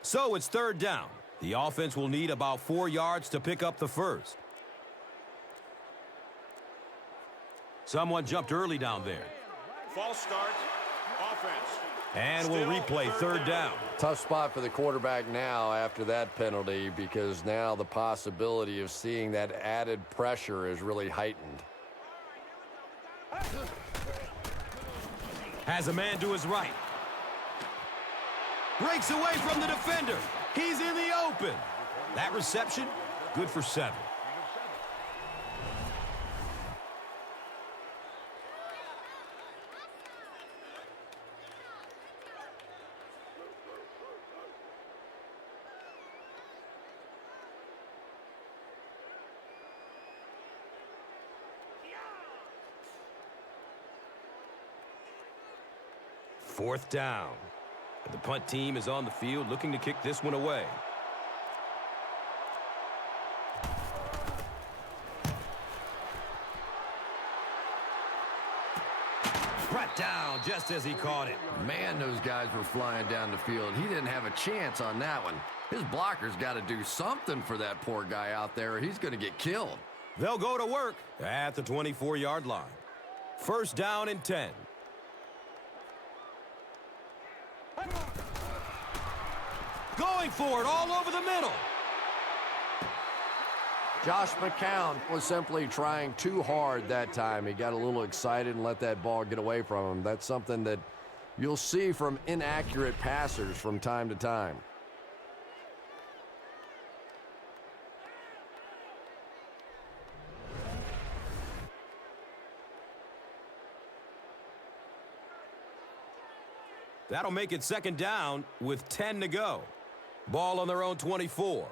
So it's 3rd down. The offense will need about 4 yards to pick up the first. Someone jumped early down there. False start. Offense. And we'll replay 3rd down. Tough spot for the quarterback now after that penalty, because now the possibility of seeing that added pressure is really heightened. Has a man to his right. Breaks away from the defender. He's in the open. That reception, good for 7. Fourth down. And the punt team is on the field looking to kick this one away. Brought down just as he caught it. Man, those guys were flying down the field. He didn't have a chance on that one. His blocker's got to do something for that poor guy out there, or he's going to get killed. They'll go to work at the 24-yard line. First down and 10. Going for it all over the middle. Josh McCown was simply trying too hard that time. He got a little excited and let that ball get away from him. That's something that you'll see from inaccurate passers from time to time. That'll make it second down with 10 to go. Ball on their own 24.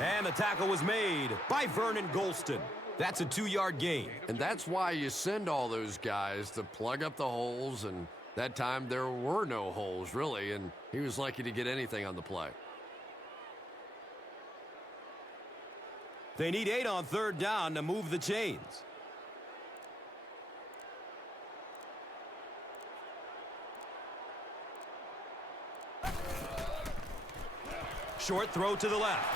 And the tackle was made by Vernon Golston. That's a 2-yard gain. And that's why you send all those guys to plug up the holes, and that time there were no holes, really, and he was lucky to get anything on the play. They need 8 on third down to move the chains. Short throw to the left.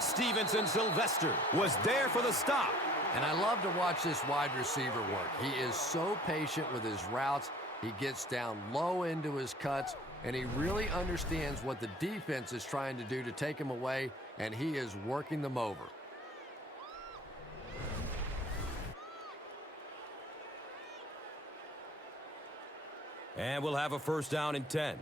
Stevenson Sylvester was there for the stop. And I love to watch this wide receiver work. He is so patient with his routes. He gets down low into his cuts, and he really understands what the defense is trying to do to take him away, and he is working them over. And we'll have a first down and 10.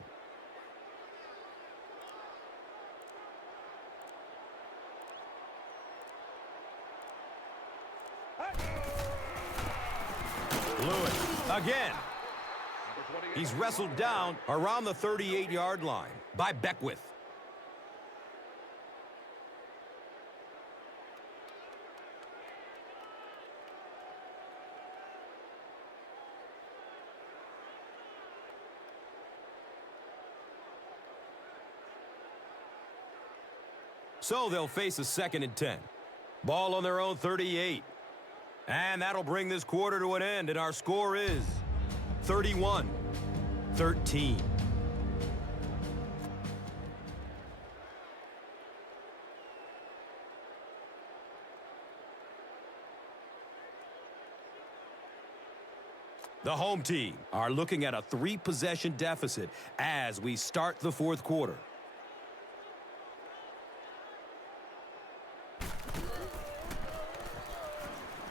Lewis again. He's wrestled down around the 38-yard line by Beckwith. So they'll face a second and 10. Ball on their own 38. And that'll bring this quarter to an end, and our score is 31-13. The home team are looking at a 3-possession deficit as we start the fourth quarter.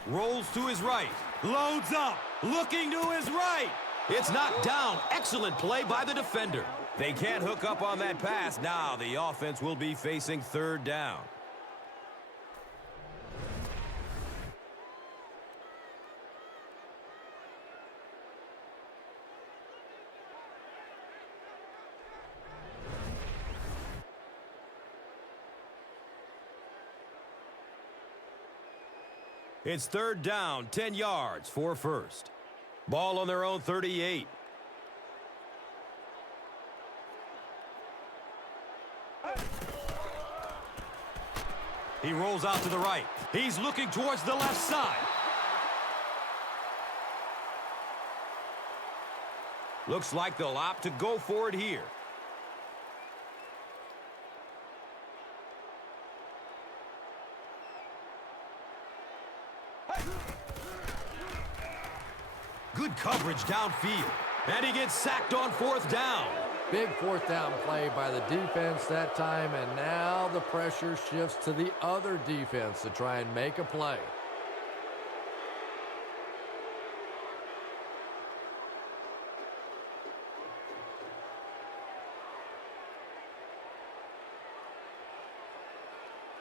Rolls to his right. Loads up. Looking to his right. It's knocked down. Excellent play by the defender. They can't hook up on that pass. Now the offense will be facing third down. It's third down, 10 yards for first. Ball on their own 38. He rolls out to the right. He's looking towards the left side. Looks like they'll opt to go for it here. Good coverage downfield. And he gets sacked on fourth down. Big fourth down play by the defense that time, and now the pressure shifts to the other defense to try and make a play.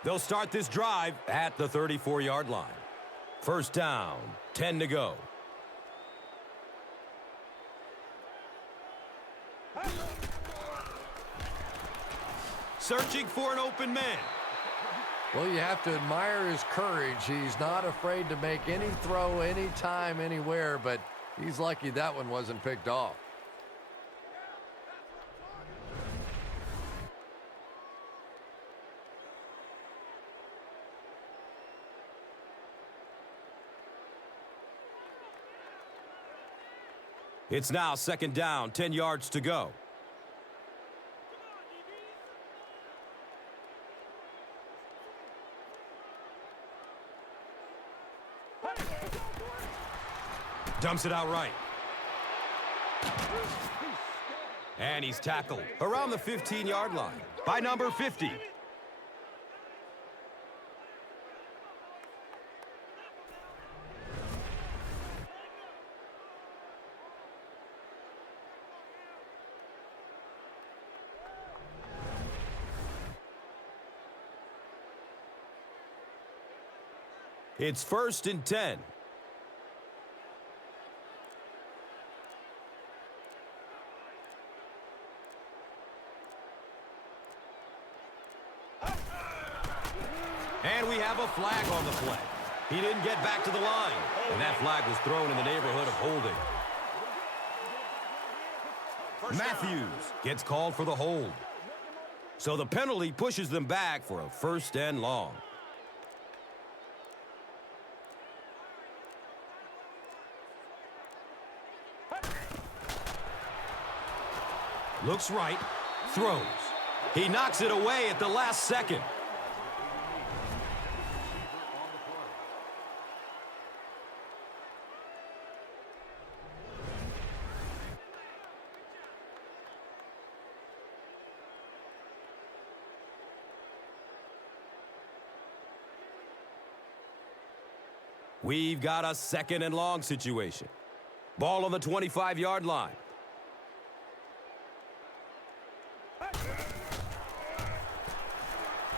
They'll start this drive at the 34-yard line. First down, 10 to go. Searching for an open man. Well, you have to admire his courage. He's not afraid to make any throw, anytime, anywhere, but he's lucky that one wasn't picked off. It's now second down, 10 yards to go. Dumps it out right. And he's tackled around the 15-yard line by number 50. It's 1st and 10. And we have a flag on the play. He didn't get back to the line, and that flag was thrown in the neighborhood of holding. Matthews gets called for the hold. So the penalty pushes them back for a 1st and long. Looks right, throws. He knocks it away at the last second. We've got a 2nd and long situation. Ball on the 25-yard line.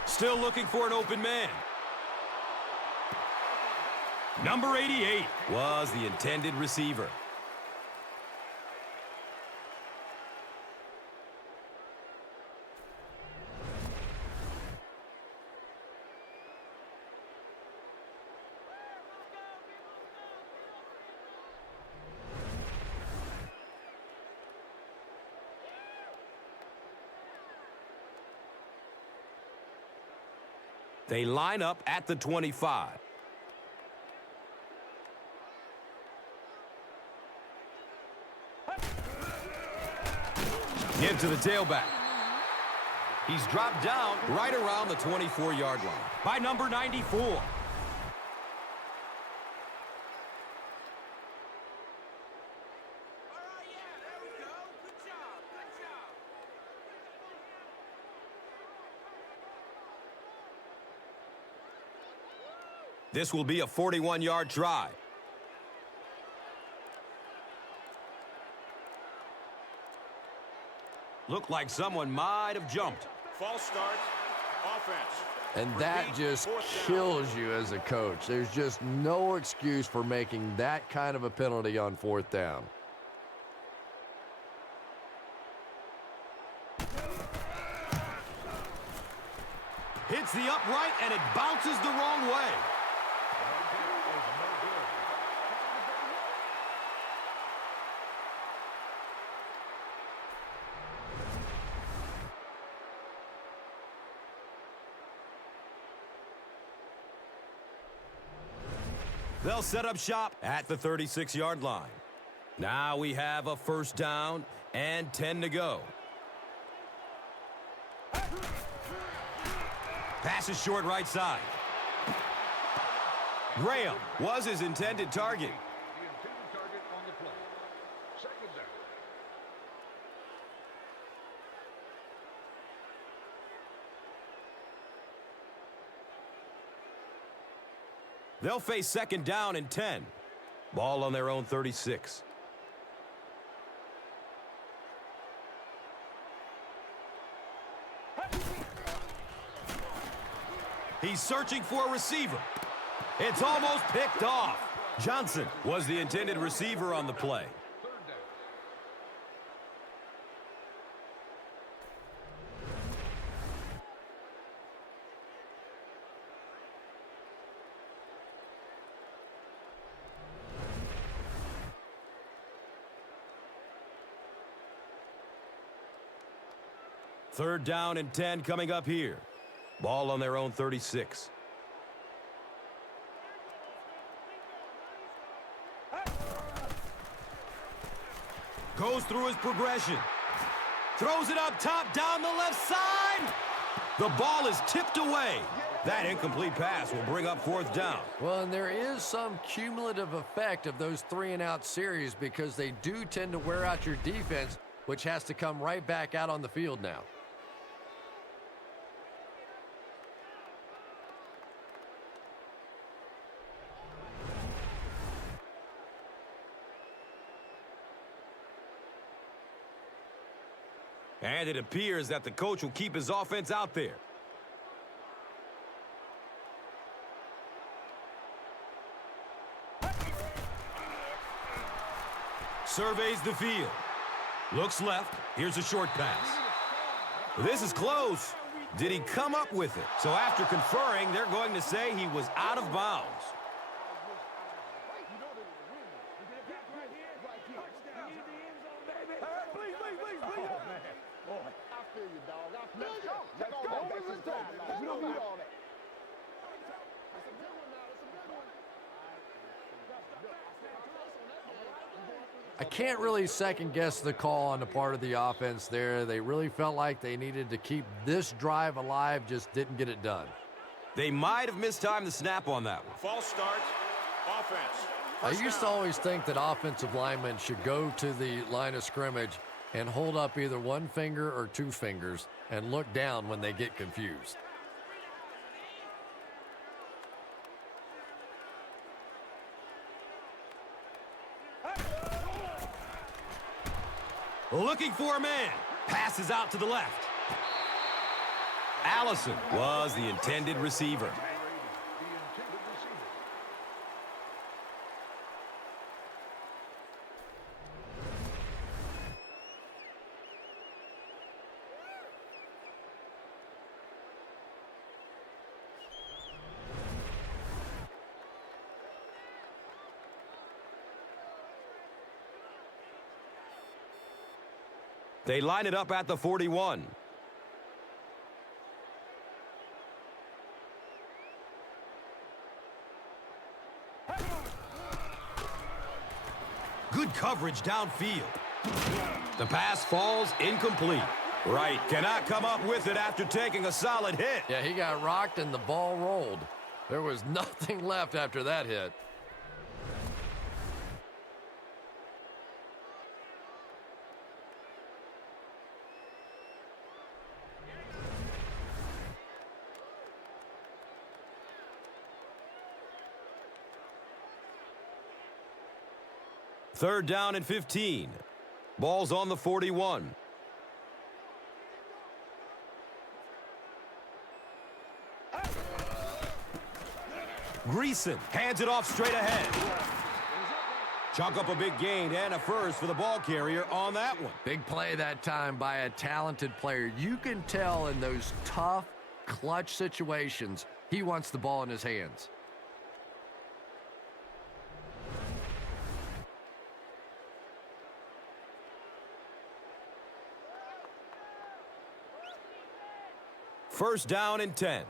Still looking for an open man. Number 88 was the intended receiver. They line up at the 25. Give to the tailback. He's dropped down right around the 24-yard line by number 94. This will be a 41-yard try. Looked like someone might have jumped. False start, offense. And that just kills you as a coach. There's just no excuse for making that kind of a penalty on 4th down. Hits the upright, and it bounces the wrong way. They'll set up shop at the 36-yard line. Now we have a 1st down and 10 to go. Pass is short right side. Graham was his intended target. The intended target on the play. 2nd down. They'll face 2nd down and 10. Ball on their own 36. He's searching for a receiver. It's almost picked off. Johnson was the intended receiver on the play. 3rd down. Third down and 10 coming up here. Ball on their own 36. Goes through his progression. Throws it up top, down the left side. The ball is tipped away. That incomplete pass will bring up fourth down. Well, and there is some cumulative effect of those 3-and-out series because they do tend to wear out your defense, which has to come right back out on the field now. And it appears that the coach will keep his offense out there. Surveys the field. Looks left. Here's a short pass. This is close. Did he come up with it? So after conferring, they're going to say he was out of bounds. I can't really second-guess the call on the part of the offense there. They really felt like they needed to keep this drive alive, just didn't get it done. They might have mistimed the snap on that one. False start. Offense. I used to always think that offensive linemen should go to the line of scrimmage and hold up either one finger or two fingers and look down when they get confused. Looking for a man. Passes out to the left. Allison was the intended receiver. They line it up at the 41. Good coverage downfield. The pass falls incomplete. Wright cannot come up with it after taking a solid hit. Yeah, he got rocked and the ball rolled. There was nothing left after that hit. Third down and 15. Ball's on the 41. Greisen hands it off straight ahead. Chalk up a big gain and a first for the ball carrier on that one. Big play that time by a talented player. You can tell in those tough, clutch situations, he wants the ball in his hands. First down and 10.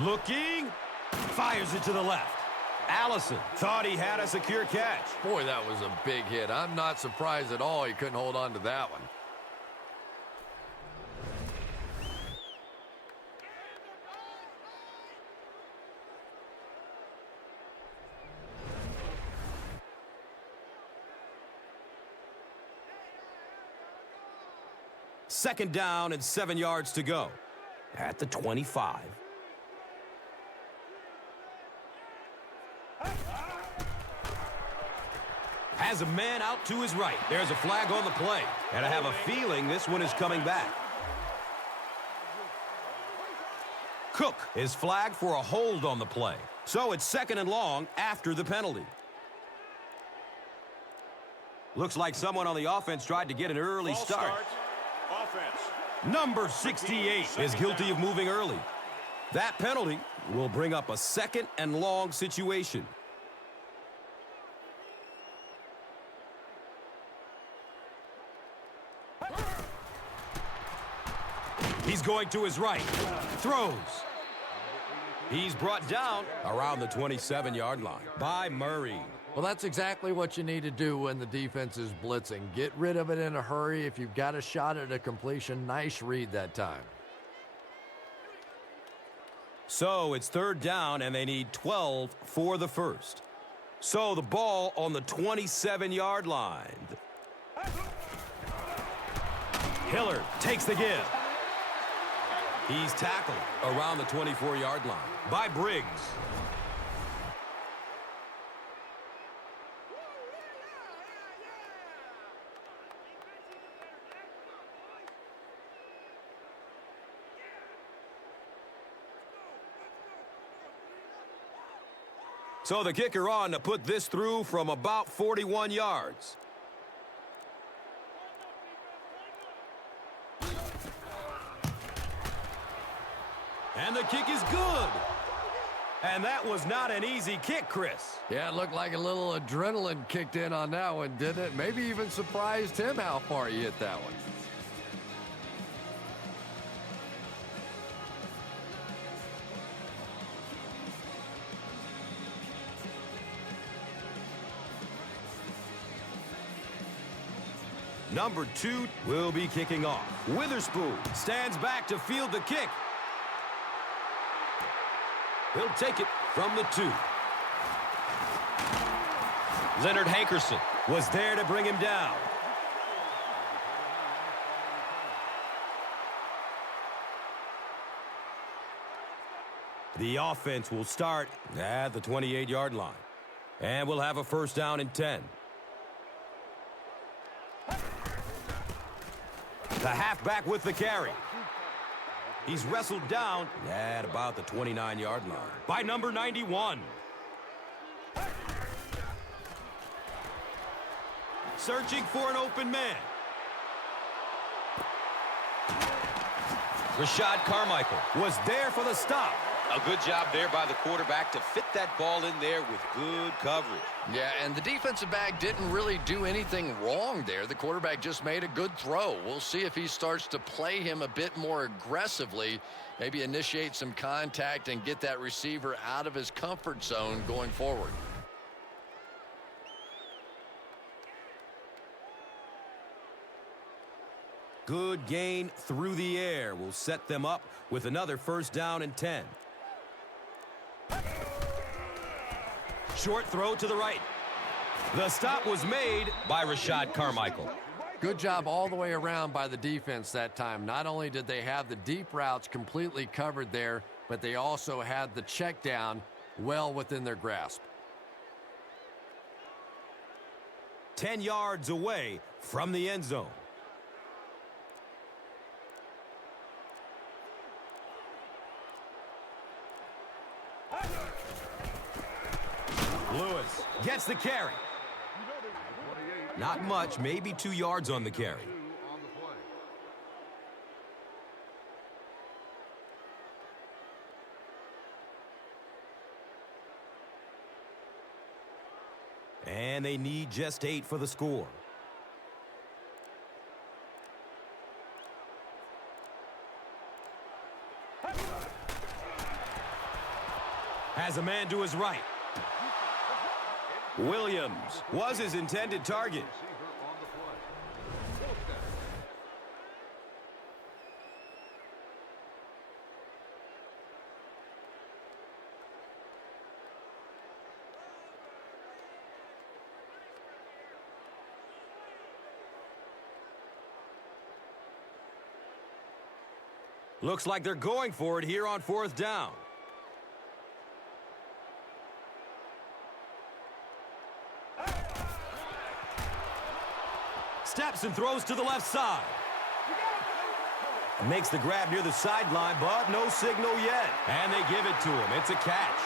Looking, fires it to the left. Allison thought he had a secure catch. Boy, that was a big hit. I'm not surprised at all he couldn't hold on to that one. Second down and 7 yards to go at the 25. Has a man out to his right. There's a flag on the play. And I have a feeling this one is coming back. Cook is flagged for a hold on the play. So it's second and long after the penalty. Looks like someone on the offense tried to get an early start. Offense. Number 68 is guilty of moving early. That penalty will bring up a 2nd and long situation. He's going to his right. Throws. He's brought down around the 27-yard line by Murray. Well, that's exactly what you need to do when the defense is blitzing. Get rid of it in a hurry. If you've got a shot at a completion, nice read that time. So it's 3rd down, and they need 12 for the first. So the ball on the 27-yard line. Hilliard takes the give. He's tackled around the 24-yard line by Briggs. So the kicker on to put this through from about 41 yards. And the kick is good. And that was not an easy kick, Chris. Yeah, it looked like a little adrenaline kicked in on that one, didn't it? Maybe even surprised him how far he hit that one. Number 2 will be kicking off. Witherspoon stands back to field the kick. He'll take it from the 2. Leonard Hankerson was there to bring him down. The offense will start at the 28-yard line. And we'll have a 1st down and 10. The halfback with the carry. He's wrestled down at about the 29-yard line by number 91. Searching for an open man. Rashad Carmichael was there for the stop. A good job there by the quarterback to fit that ball in there with good coverage. Yeah, and the defensive back didn't really do anything wrong there. The quarterback just made a good throw. We'll see if he starts to play him a bit more aggressively, maybe initiate some contact and get that receiver out of his comfort zone going forward. Good gain through the air will set them up with another 1st down and 10. Short throw to the right. The stop was made by Rashad Carmichael. Good job all the way around by the defense that time. Not only did they have the deep routes completely covered there, but they also had the check down well within their grasp. 10 yards away from the end zone. Lewis gets the carry. Not much, maybe 2 yards on the carry. And they need just 8 for the score. Has a man to his right. Williams was his intended target. Looks like they're going for it here on 4th down. Steps and throws to the left side. Makes the grab near the sideline, but no signal yet. And they give it to him. It's a catch.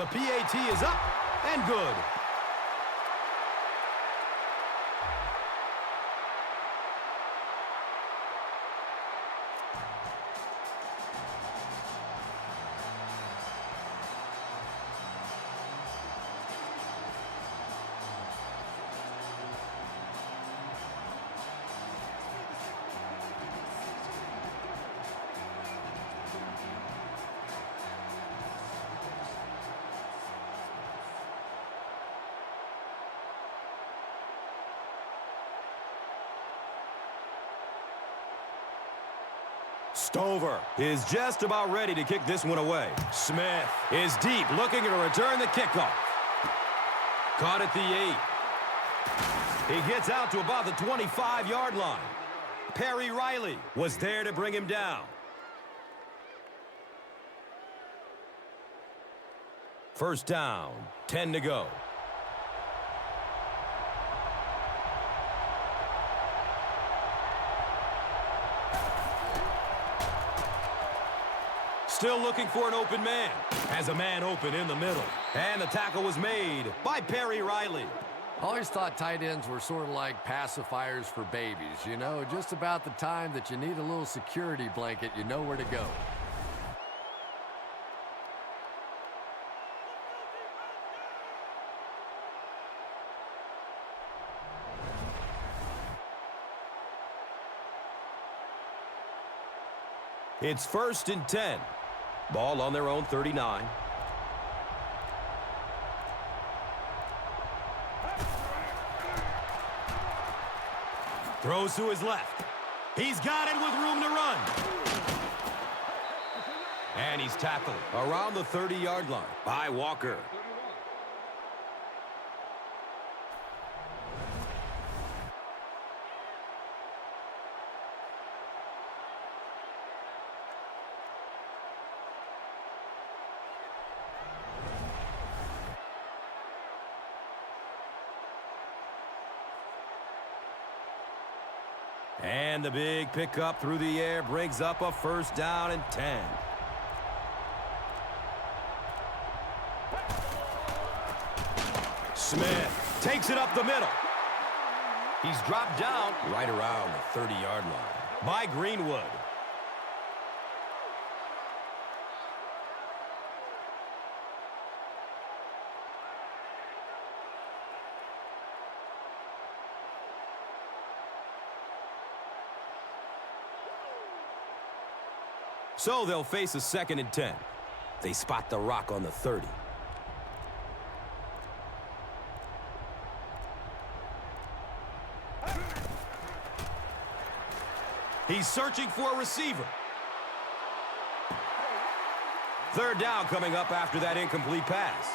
The PAT is up and good. Stover is just about ready to kick this one away. Smith is deep, looking to return the kickoff. Caught at the 8. He gets out to about the 25-yard line. Perry Riley was there to bring him down. First down, 10 to go. Still looking for an open man. Has a man open in the middle. And the tackle was made by Perry Riley. I always thought tight ends were sort of like pacifiers for babies. You know, just about the time that you need a little security blanket, you know where to go. It's 1st and 10. Ball on their own 39. Throws to his left. He's got it with room to run. And he's tackled around the 30-yard line by Walker. And the big pickup through the air brings up a first down and 10. Smith takes it up the middle. He's dropped down right around the 30-yard line by Greenwood. So they'll face a 2nd and 10. They spot the rock on the 30. He's searching for a receiver. 3rd down coming up after that incomplete pass.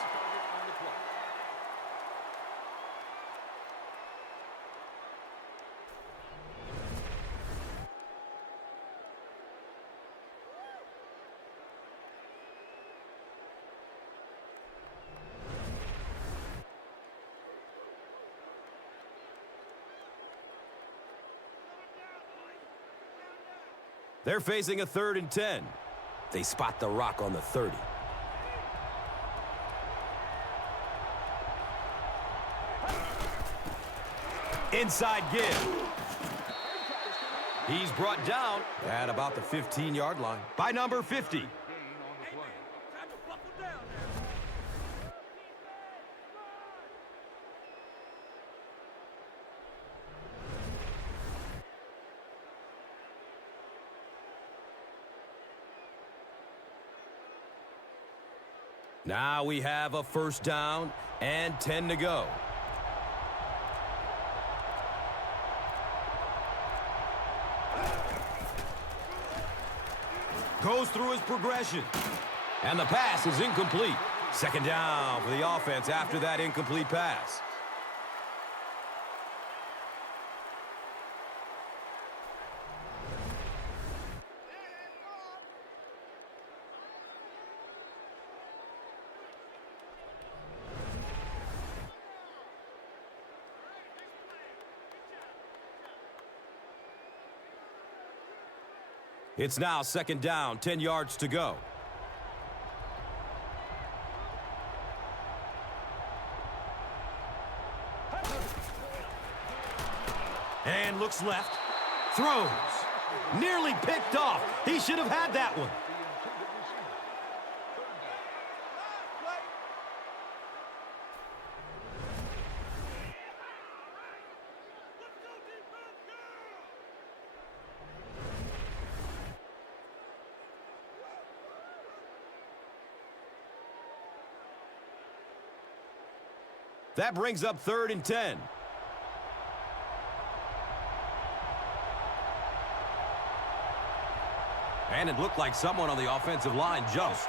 They're facing a 3rd and 10. They spot the rock on the 30. Inside give. He's brought down at about the 15-yard line by number 50. Now we have a first down and 10 to go. Goes through his progression. And the pass is incomplete. 2nd down for the offense after that incomplete pass. It's now 2nd down, 10 yards to go. looks left. Throws. Nearly picked off. He should have had that one. That brings up 3rd and 10. And it looked like someone on the offensive line jumped.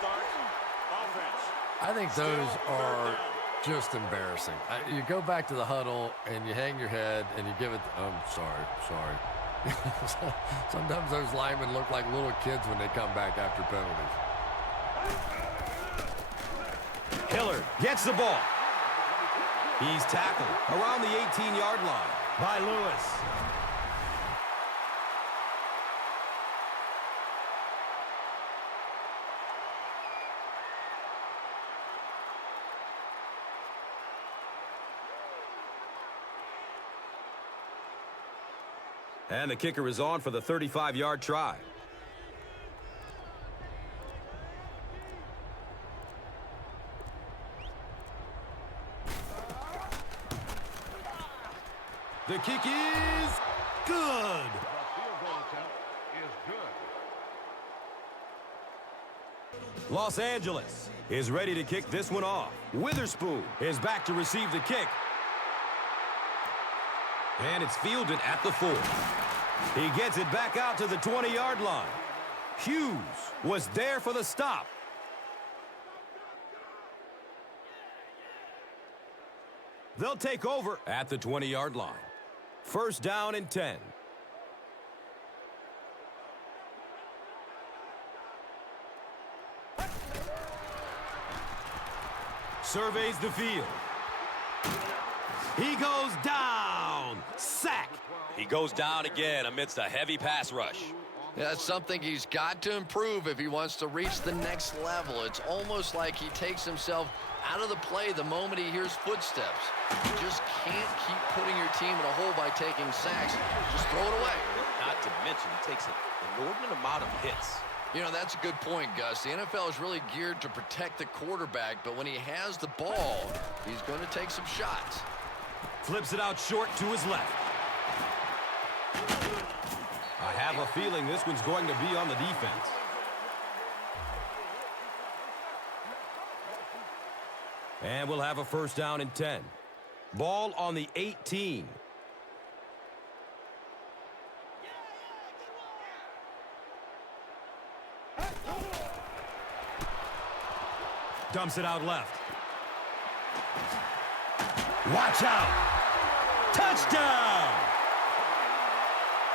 I think those are just embarrassing. You go back to the huddle and you hang your head and you give it, sorry. Sometimes those linemen look like little kids when they come back after penalties. Hilliard gets the ball. He's tackled around the 18-yard line by Lewis. And the kicker is on for the 35-yard try. The kick is good. The field goal attempt is good. Los Angeles is ready to kick this one off. Witherspoon is back to receive the kick. And it's fielded at the 4. He gets it back out to the 20-yard line. Hughes was there for the stop. They'll take over at the 20-yard line. 1st down and 10. Surveys the field. He goes down. Sack. He goes down again amidst a heavy pass rush. Yeah, that's something he's got to improve if he wants to reach the next level. It's almost like he takes himself out of the play the moment he hears footsteps. You just can't keep putting your team in a hole by taking sacks. Just throw it away. Not to mention, he takes an inordinate amount of hits. You know, that's a good point, Gus. The NFL is really geared to protect the quarterback, but when he has the ball, he's going to take some shots. Flips it out short to his left. I have a feeling this one's going to be on the defense. And we'll have a 1st down and 10. Ball on the 18. Dumps it out left. Watch out! Touchdown!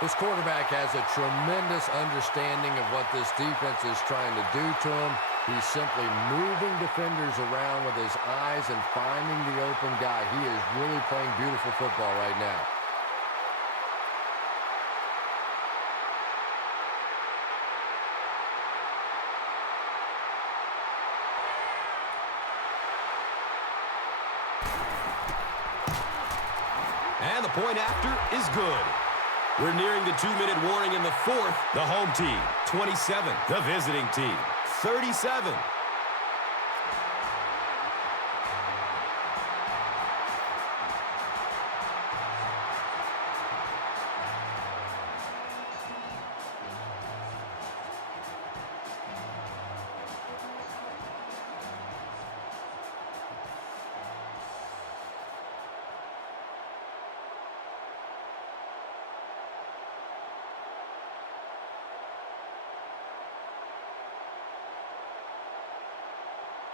This quarterback has a tremendous understanding of what this defense is trying to do to him. He's simply moving defenders around with his eyes and finding the open guy. He is really playing beautiful football right now. And the point after is good. We're nearing the 2-minute warning in the 4th. The home team, 27. The visiting team, 37.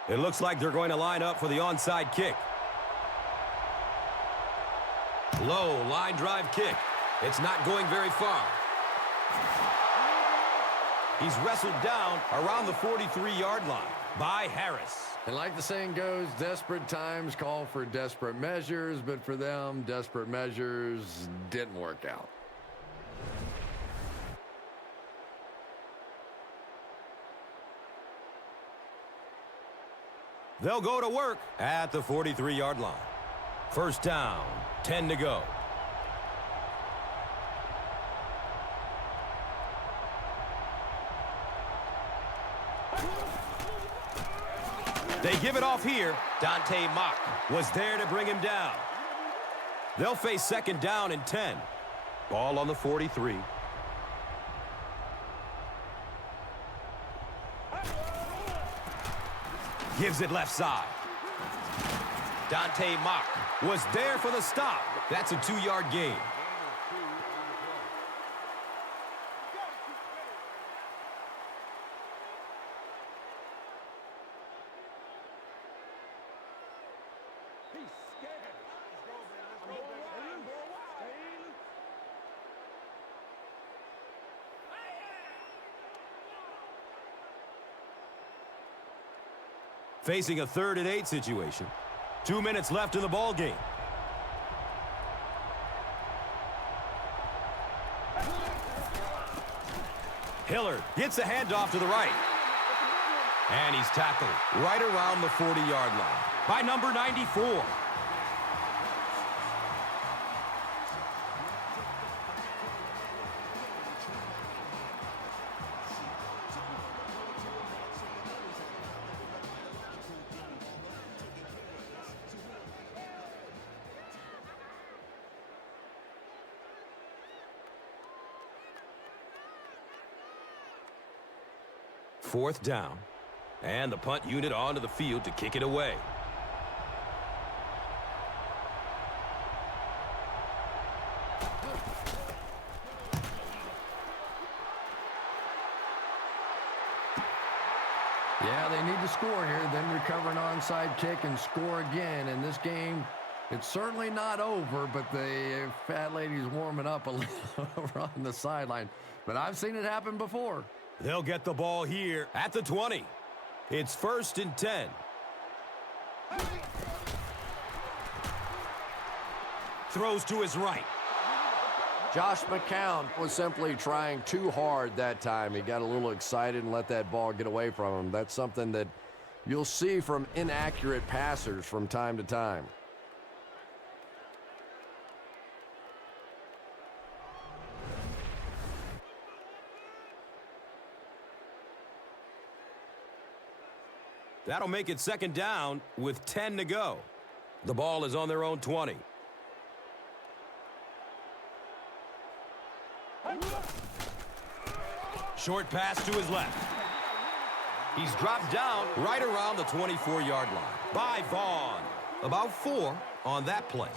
It looks like they're going to line up for the onside kick. Low line drive kick. It's not going very far. He's wrestled down around the 43-yard line by Harris. And like the saying goes, desperate times call for desperate measures, but for them, desperate measures didn't work out. They'll go to work at the 43-yard line. 1st down, 10 to go. They give it off here. Dante Mock was there to bring him down. They'll face second down and 10. Ball on the 43. Gives it left side. Dante Mock was there for the stop. That's a 2-yard gain. Facing a 3rd and 8 situation. 2 minutes left in the ball game. Hilliard gets a handoff to the right. And he's tackled right around the 40-yard line by number 94. Fourth down, and the punt unit onto the field to kick it away. Yeah, they need to score here, then recover an onside kick and score again. In this game, it's certainly not over, but the fat lady's warming up a little over on the sideline. But I've seen it happen before. They'll get the ball here at the 20. It's 1st and 10. Throws to his right. Josh McCown was simply trying too hard that time. He got a little excited and let that ball get away from him. That's something that you'll see from inaccurate passers from time to time. That'll make it second down with 10 to go. The ball is on their own 20. Short pass to his left. He's dropped down right around the 24-yard line by Vaughn. About 4 on that play.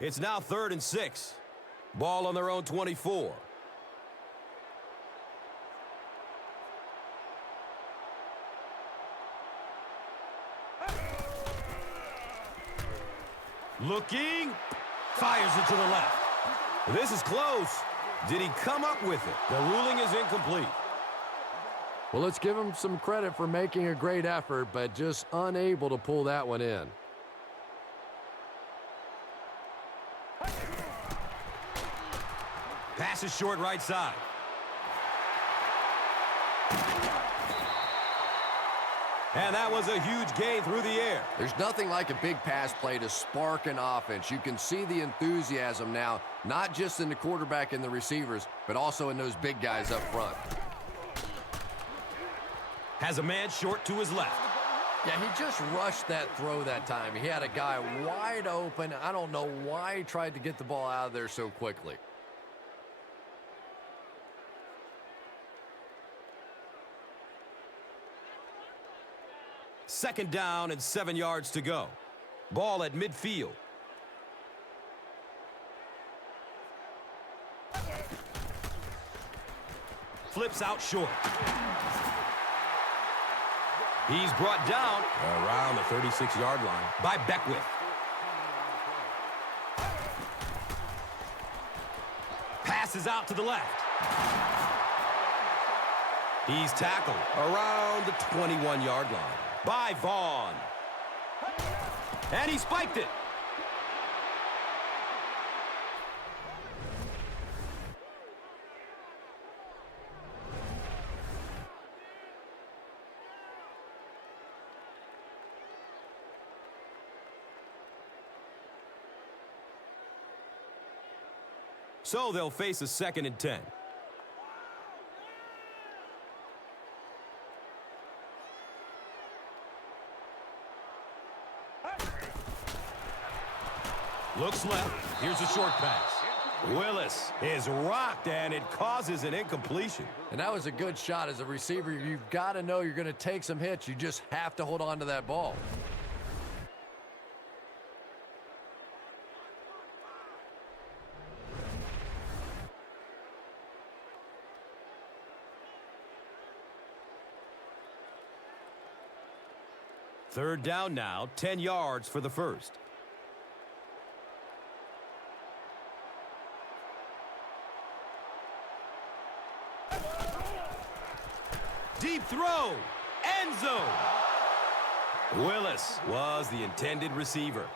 It's now 3rd and 6. Ball on their own 24. Looking. Fires it to the left. This is close. Did he come up with it? The ruling is incomplete. Well, let's give him some credit for making a great effort, but just unable to pull that one in. Pass is short right side. And that was a huge gain through the air. There's nothing like a big pass play to spark an offense. You can see the enthusiasm now, not just in the quarterback and the receivers, but also in those big guys up front. Has a man short to his left. Yeah, he just rushed that throw that time. He had a guy wide open. I don't know why he tried to get the ball out of there so quickly. Second down and 7 yards to go. Ball at midfield. Flips out short. He's brought down around the 36-yard line by Beckwith. Pass passes out to the left. He's tackled around the 21-yard line by Vaughn. And he spiked it. So they'll face a 2nd and 10. Looks left. Here's a short pass. Willis is rocked, and it causes an incompletion. And that was a good shot. As a receiver, you've got to know you're going to take some hits. You just have to hold on to that ball. Third down now, 10 yards for the first. Deep throw, end zone. Willis was the intended receiver.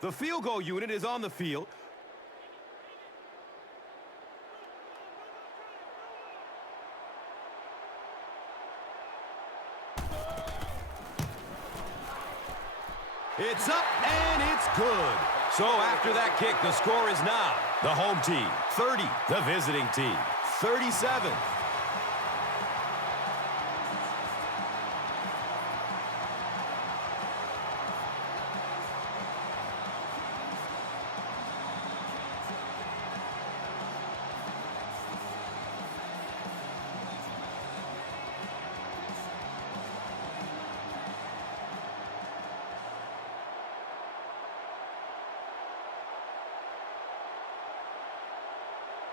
The field goal unit is on the field. It's up and it's good. So after that kick, the score is now the home team 30, the visiting team 37.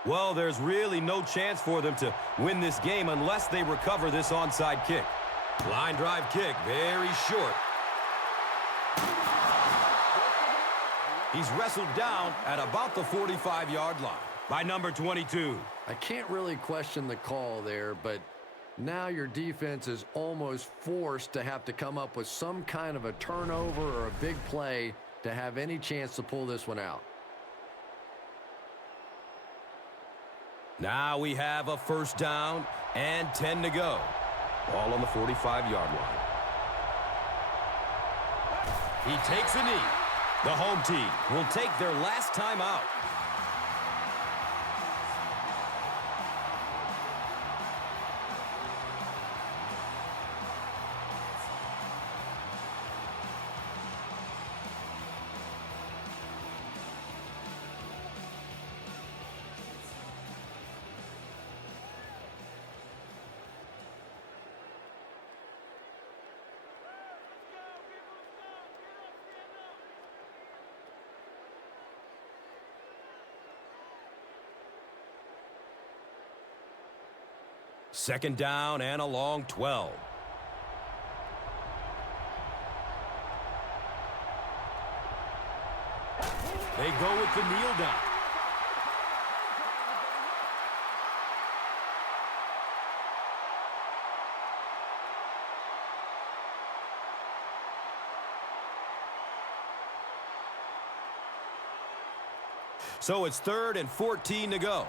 Well, there's really no chance for them to win this game unless they recover this onside kick. Line drive kick, very short. He's wrestled down at about the 45-yard line by number 22. I can't really question the call there, but now your defense is almost forced to have to come up with some kind of a turnover or a big play to have any chance to pull this one out. Now we have a first down and 10 to go. All on the 45-yard line. He takes a knee. The home team will take their last time out. Second down and a long 12. They go with the kneel down. So it's 3rd and 14 to go.